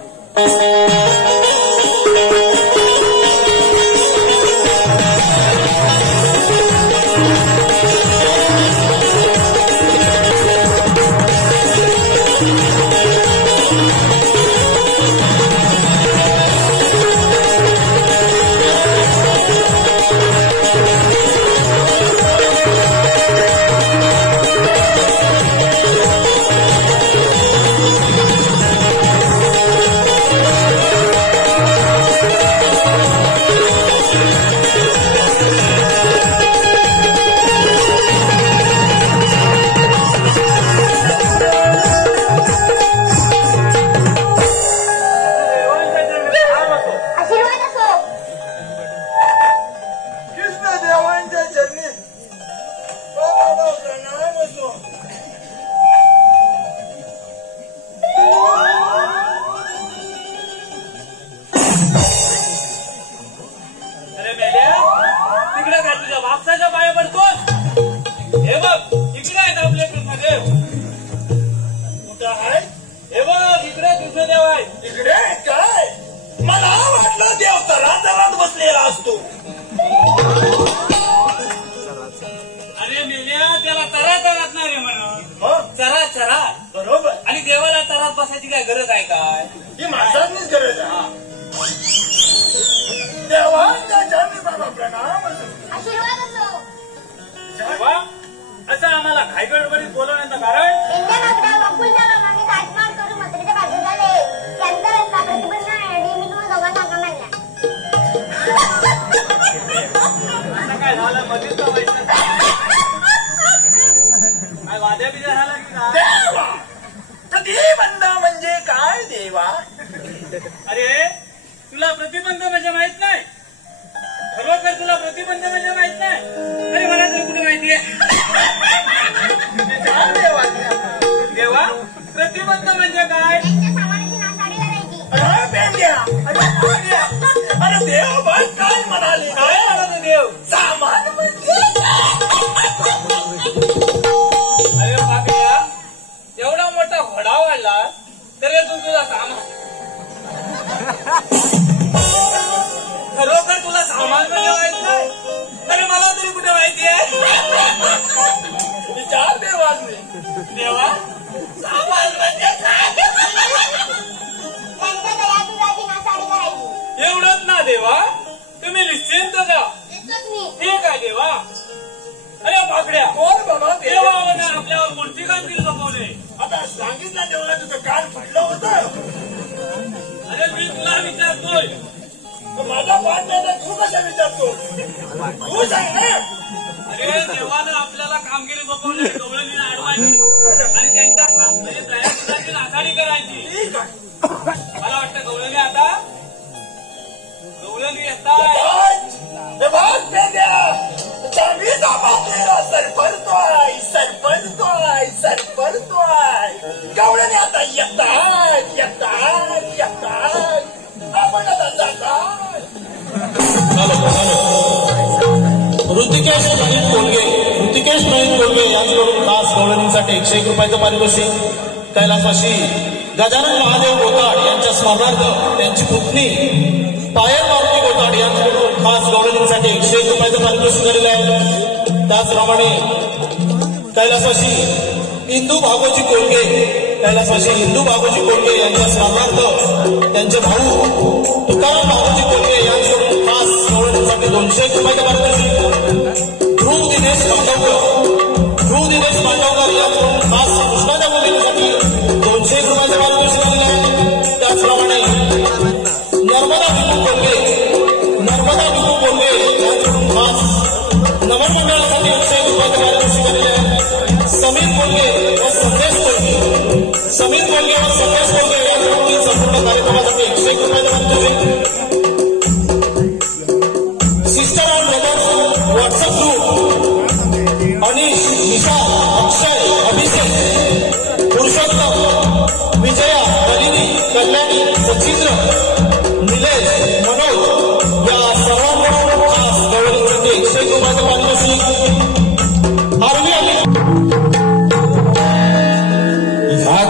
देवाला मध्येच लावायचं काय वाद्या बिद्या झाला की काय? देवा प्रतिबंध म्हणजे काय देवा? अरे तुला प्रतिबंध म्हणजे माहित नाही? खरोखर तुला प्रतिबंध म्हणजे माहित नाही? अरे मला तरी कुठे माहितीये? काय देवा? देवा प्रतिबंध म्हणजे काय? अरे बेंड्या, अरे देव बाई काय म्हणाले? काय म्हणाला देव? सामान म्हणजे अरे बाबा एवढा मोठा घोडा वाढला तरी तू तुझा सामान खरोखर तुला सामान म्हणजे माहित नाही? अरे मला तरी कुठे माहितीये? विचार देवाने. देवा सामान म्हणजे काय? एवढंच ना देवा? तुम्ही निश्चिंत जा. ठीक आहे देवा. अरे बाकड्या कोण बाबा देवा? देवाने आपल्यावर कोणती कामगिरी सोपवले? आता सांगितलं देवाला तुझं कान पडलं होतं. अरे मी तुला विचारतोय. माझा पाठ नाही तर तू कशा विचारतो? तू सांग ना. अरे देवानं आपल्याला कामगिरी सोपवली. गवळणी अडवायची आणि त्यांच्या म्हणजे दयासुद्धाची नासाडी करायची. ठीक आहे. मला वाटतं गवळणी आता गवळणी येतात. हे बघ बेंड्या, चांगलीच आपल्याला सरपडतोय, सरपडतोय, सरपडतोय. गवळणी आता येतात, येतात, येतात. आपण आता जातात. ऋतिकेश प्रवीण कोलगे यांच्याकडून खास गवळणीसाठी 101 रुपयाचं पारितोषिक. कैलासवासी गजानन महादेव गोताड यांच्या स्मरणार्थ त्यांची पुतणी पायल मारुती गोताड यांच्याकडून खास गवळणीसाठी 101 रुपयाचं पारितोषिक झालेलं आहे. त्याचप्रमाणे कैलासवासी इंदू भागोजी कोलगे यांच्या स्मरणार्थ त्यांचे भाऊ तुकाराम भागोजी कोलगे यांच्याकडून खास गवळणीसाठी 201 रुपयाचं पारितोषिक. ध्रुव दिनेश पांडवकर यांच्याकडून खास कृष्णाच्या मुलींसाठी 201 रुपयाचं पारितोषिक दिलं आहे. त्याचप्रमाणे नर्मदा विभू कोलगे यांच्याकडून खास नमन मंडळासाठी 101 रुपयाचं पारितोषिक दिले आहे. समीर कोलगे व संदेश कोलगे यांच्याकडून संपूर्ण कार्यक्रमासाठी 101 रुपयाचं पारितोषिक. Sister of brothers WhatsApp group Anish, Nisha, Akshay, Abhishek, Purushottam, Vijaya, Nalini, Kalyani, Sachindra, Nilesh, Manoj या सर्वांकडून खास गवळणीसाठी 101 रुपयाचं पारितोषिक. आरवी ह्या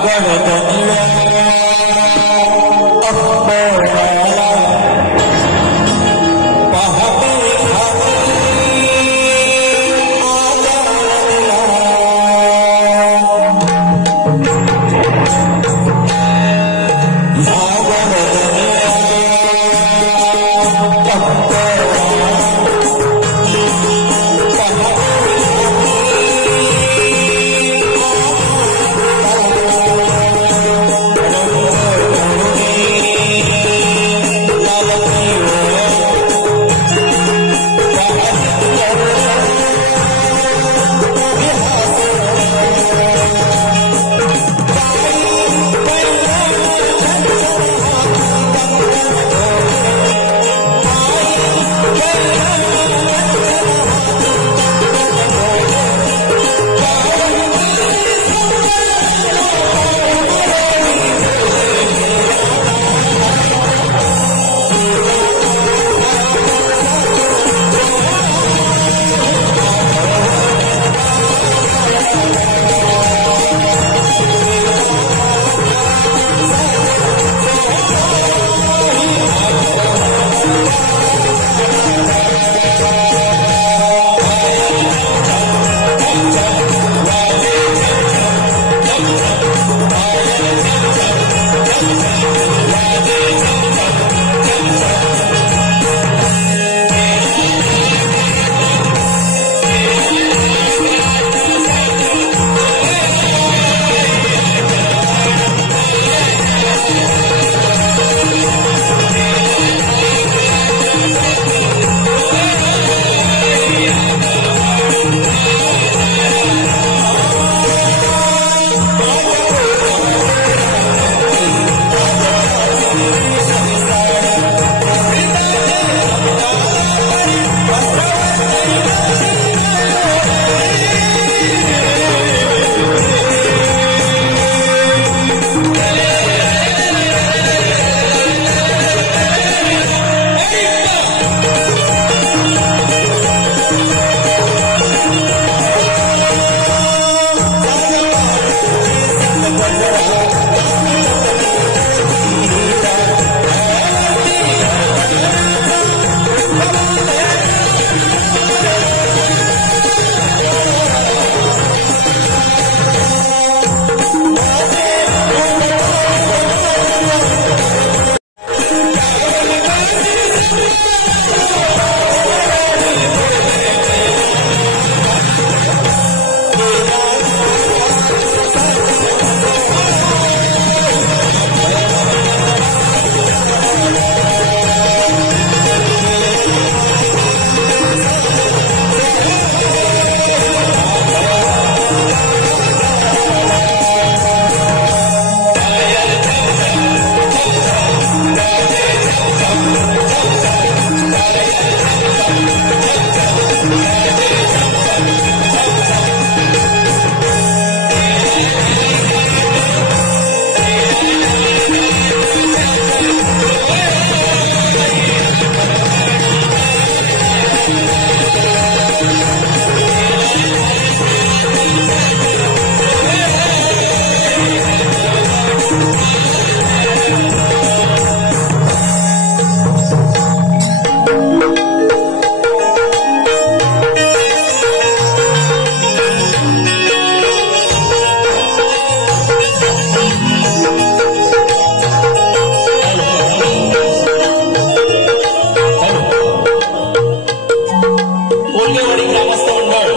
ग्रामस्थ मंडळ,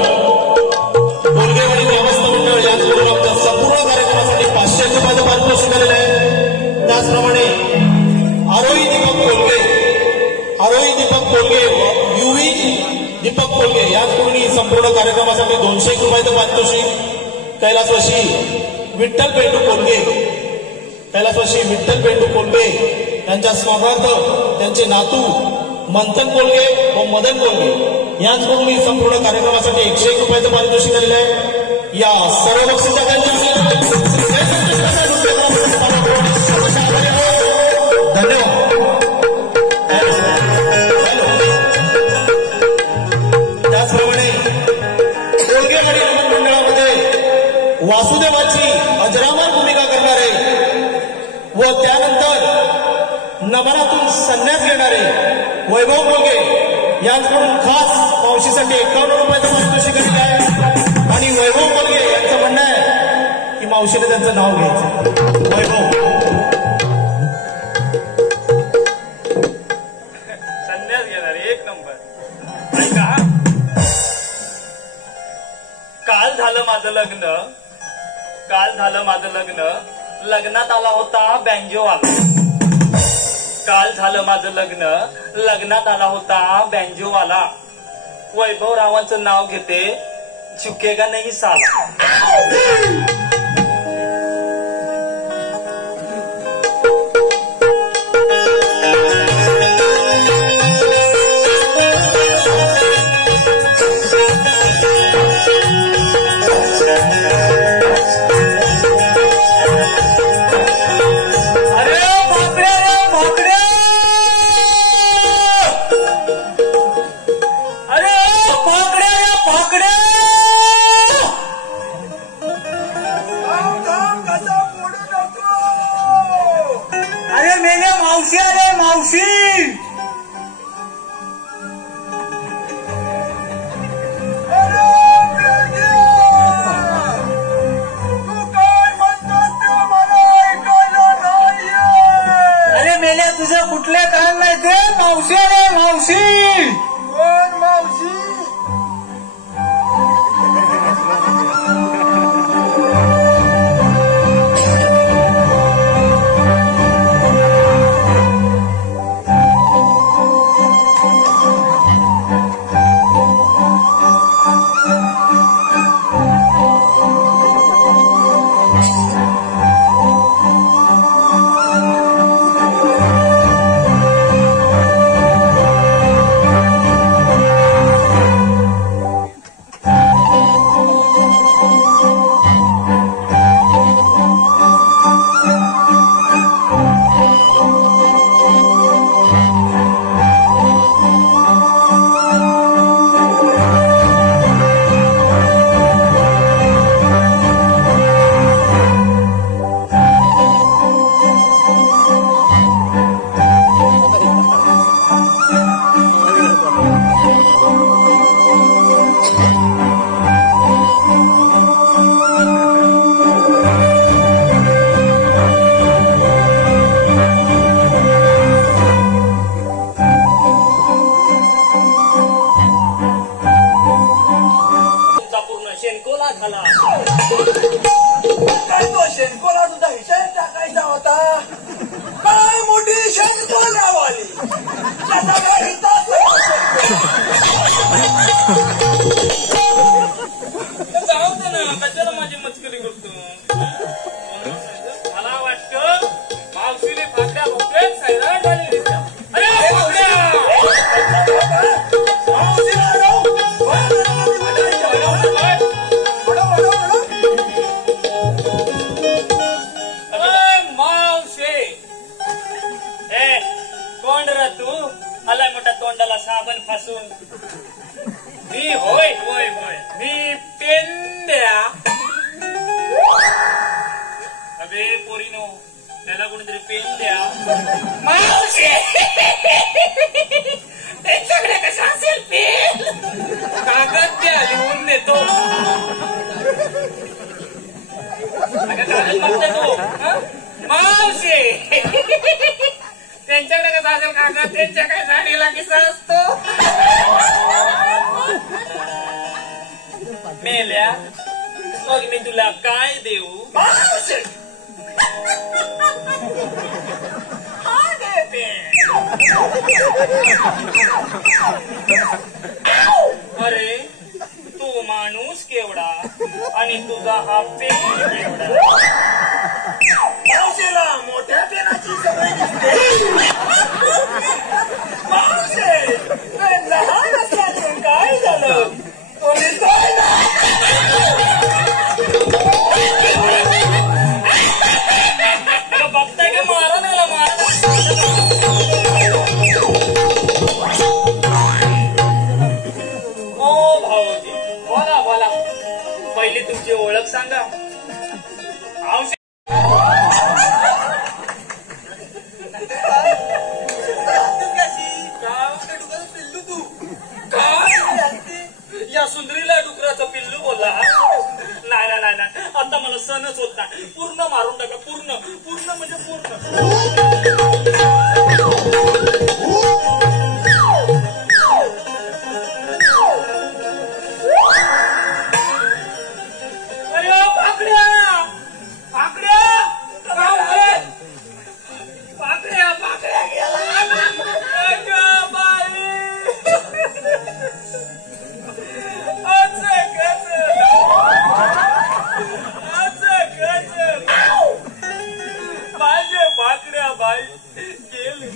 कोलगेवाडी ग्रामस्थ मंडळ यांच्याकडून आमच्या संपूर्ण कार्यक्रमासाठी 500 रुपयाचं पारितोषिक आलेलं आहे. त्याचप्रमाणे आरोही दीपक कोलगे युवी दीपक कोलगे यांच्याकडून संपूर्ण कार्यक्रमासाठी 200 रुपयाचं पारितोषिक. कैलासवासी विठ्ठल पेंडू कोलगे यांच्या स्मरणार्थ त्यांचे नातू मंथन कोलगे व मदन कोलगे यांच्याकडून संपूर्ण कार्यक्रमासाठी 101 रुपयाचं पारितोषिक आलेलं आहे. या सर्व बक्षिसा धन्यवाद. त्याचप्रमाणे कोलगेवाडी मंडळामध्ये वासुदेवाची अजरामर भूमिका करणारे व त्यानंतर नमनातून संन्यास घेणारे वैभव कोलगे यांच्याकडून खास मावशीसाठी 51 रुपयाचं पारितोषिक दिलं आहे. आणि वैभव कोलगे यांचं म्हणणं आहे की मावशीने त्यांचं नाव घ्यायचं. वैभव संन्यास घेणारे 1 नंबर. ऐका, काल झालं माझं लग्न, लग्नात आला होता बँजोवाला. लग्नात आला होता बँजोवाला. वैभवरावांचं नाव घेते, झुकेगा नाही साला. त्यांच्याकडे कसं असेल काका, त्यांच्या काय झाडीला किस्सा असतो. मेल्या मग मी तुला काय देऊ? मावशी हा देते. अरे तू माणूस केवढा आणि तुझा हा पेन केवढा. मावशीला मोठ्या पेनाची सवय दिसते. मावशी लहान असल्याने काय झालं? कोणी काय बघताय का? मारा मला मारा. ओ भाऊजी बोला बोला, पहिली तुमची ओळख सांगा. पिल्लू तू काय? या सुंदरीला डुकराचं पिल्लू बोलला? नाही नाही नाही, आता मला सणच होत नाही. पूर्ण मारून टाका, पूर्ण पूर्ण म्हणजे पूर्ण. अरे पाकड्या पाकड्या पाकड्या पाकड्या गेला. माझे भाकऱ्या बाई गेली.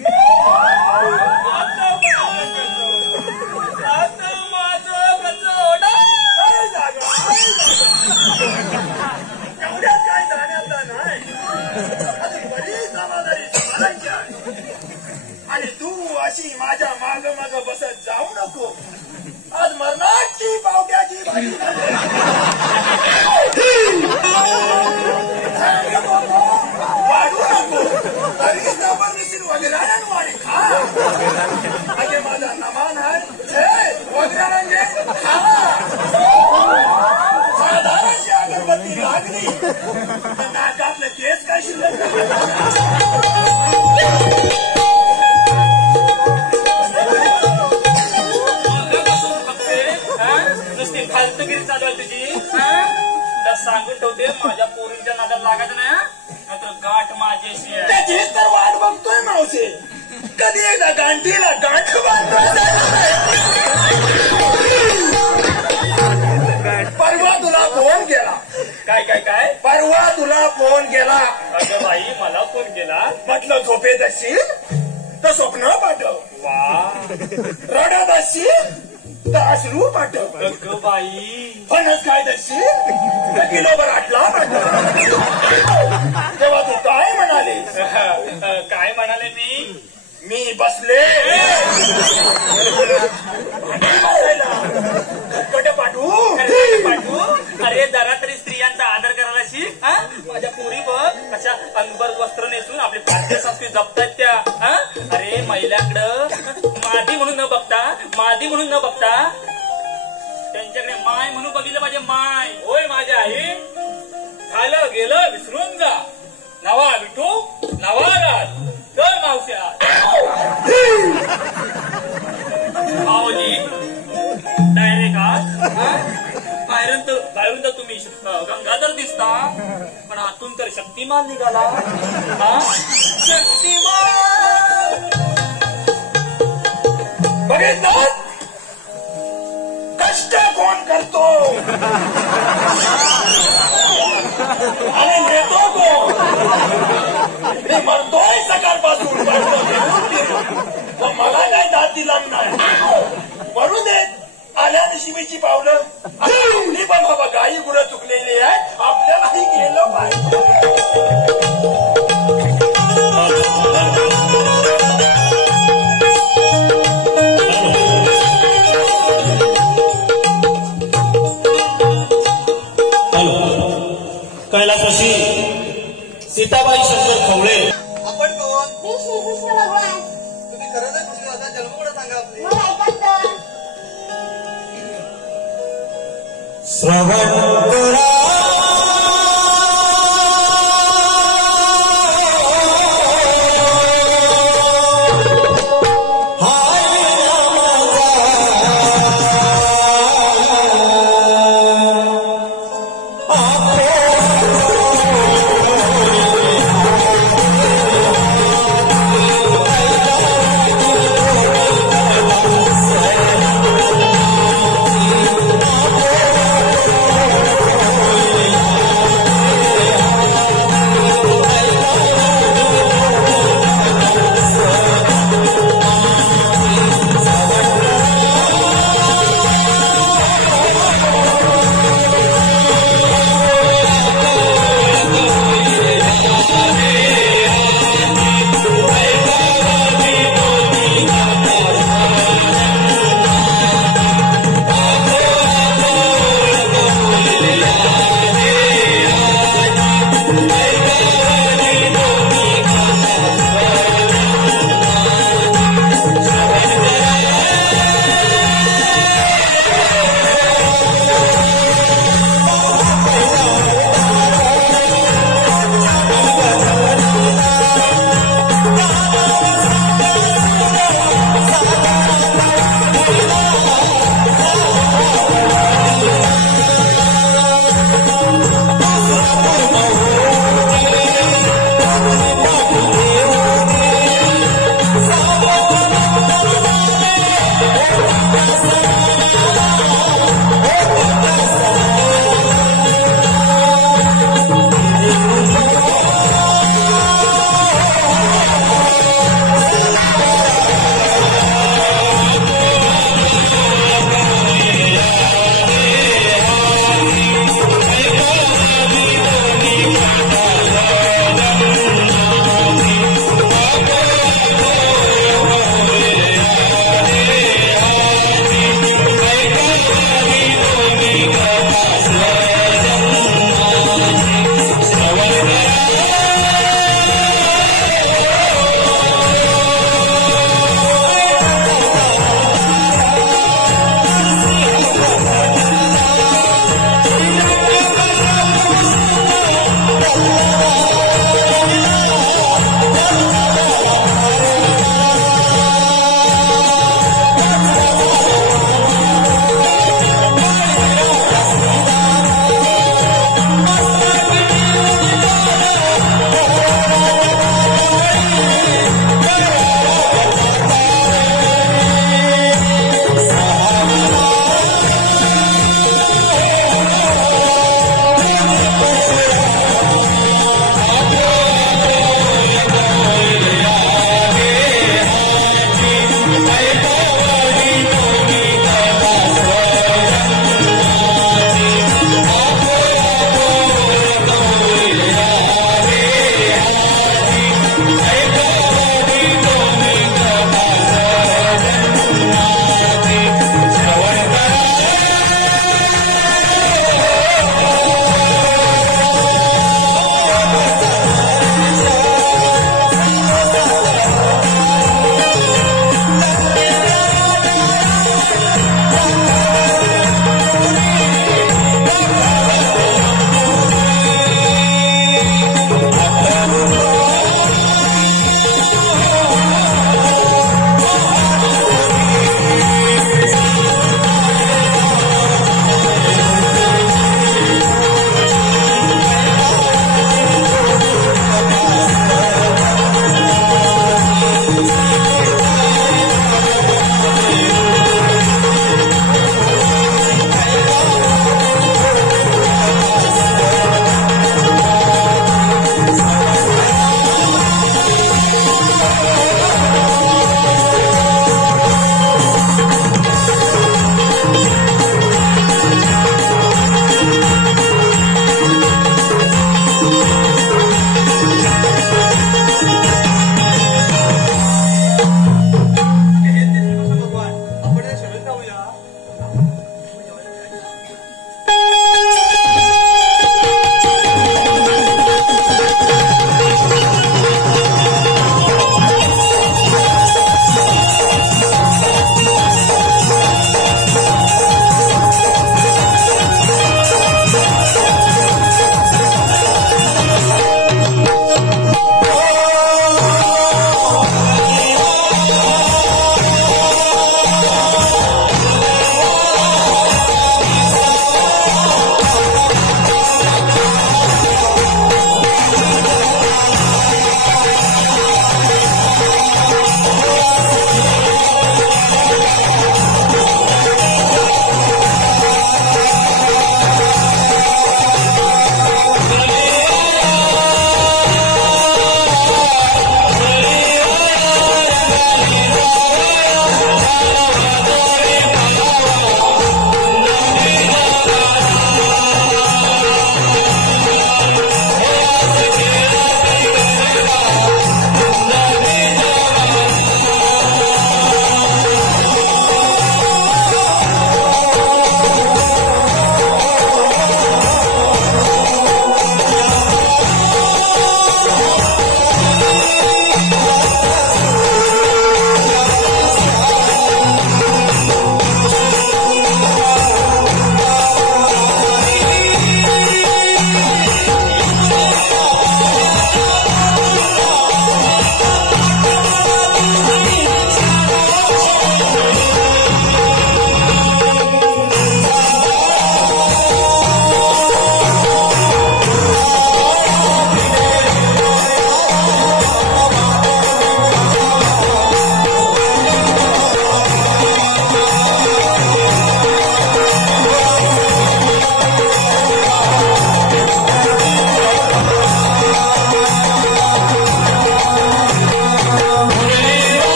आता माझं कसं होणार? एवढ्यात काय जाण्याचा नाही. अजून बरीच जबाबदारी सांभाळायची आहे. आणि तू अशी माझ्या माग माग बसत जाऊ नको. आज मरणाची पावट्याची भाजी वाढू नको. तरी जबरदस्ती वगैरे वाढी खा. अगे माझा नमान आहे वगैरे खा. साधारणची अगरबत्ती लागली नाकातलं केस काय शिल्लक नुसती फालतुगिरी चालू आहे तुझी. सांगून ठेवते, माझ्या पोरींच्या नादाला लागायचं नाही तर गाठ माझ्याशी आहे. त्याचीच तर वाट बघतोय मावशी. कधी एकदा गांठीला गांठ परवा तुला फोन केला. काय काय काय? परवा तुला फोन केला. अगं बाई मला फोन केला. म्हटलं झोपेत असशील तर स्वप्न पाठव. वा रडत असशील तर अश्रू पाठव. अगं बाई फणस काय असशील तर किलोभर आटला पाठव. तेव्हा तू काय म्हणाले? काय म्हणाले मी बसले कटे पाठवू. अरे जरा तरी स्त्रियांचा आदर करायला शिक. माझ्या पोरी बघ कशा अंगभर वस्त्र नेसून आपली भारतीय संस्कृती जपतात त्या. अरे महिलांकडं मादी म्हणून न बघता त्यांच्याकडे माय म्हणून बघितलं पाहिजे. माय होय माझ्या आई. झालं गेलं विसरून जा. नवा विठू नवा राज. चल मावश्या. भाऊजी डायरेक्ट आज बाहेरून तर तुम्ही गंगाधर दिसता, पण आतून तर शक्तिमान निघाला. शक्तिमान बघितलं कष्ट कोण करतो आणि नेतो कोण. मी मरतोय सकाळपासून मला काय दाद दिला नाही. म्हणून देत आल्या नशिबीची पावलं. आपली पण बाबा गाई गुरं चुकलेली आहे. आपल्यालाही गेलं पाहिजे. कैलासवासी सीताबाई शंकर खवळे. आपण कोण? मी श्रीकृष्ण भगवान. तुम्ही खरं ना कृष्ण होता जन्म कुठं सांगा आपले. मग ऐकत तर श्रवण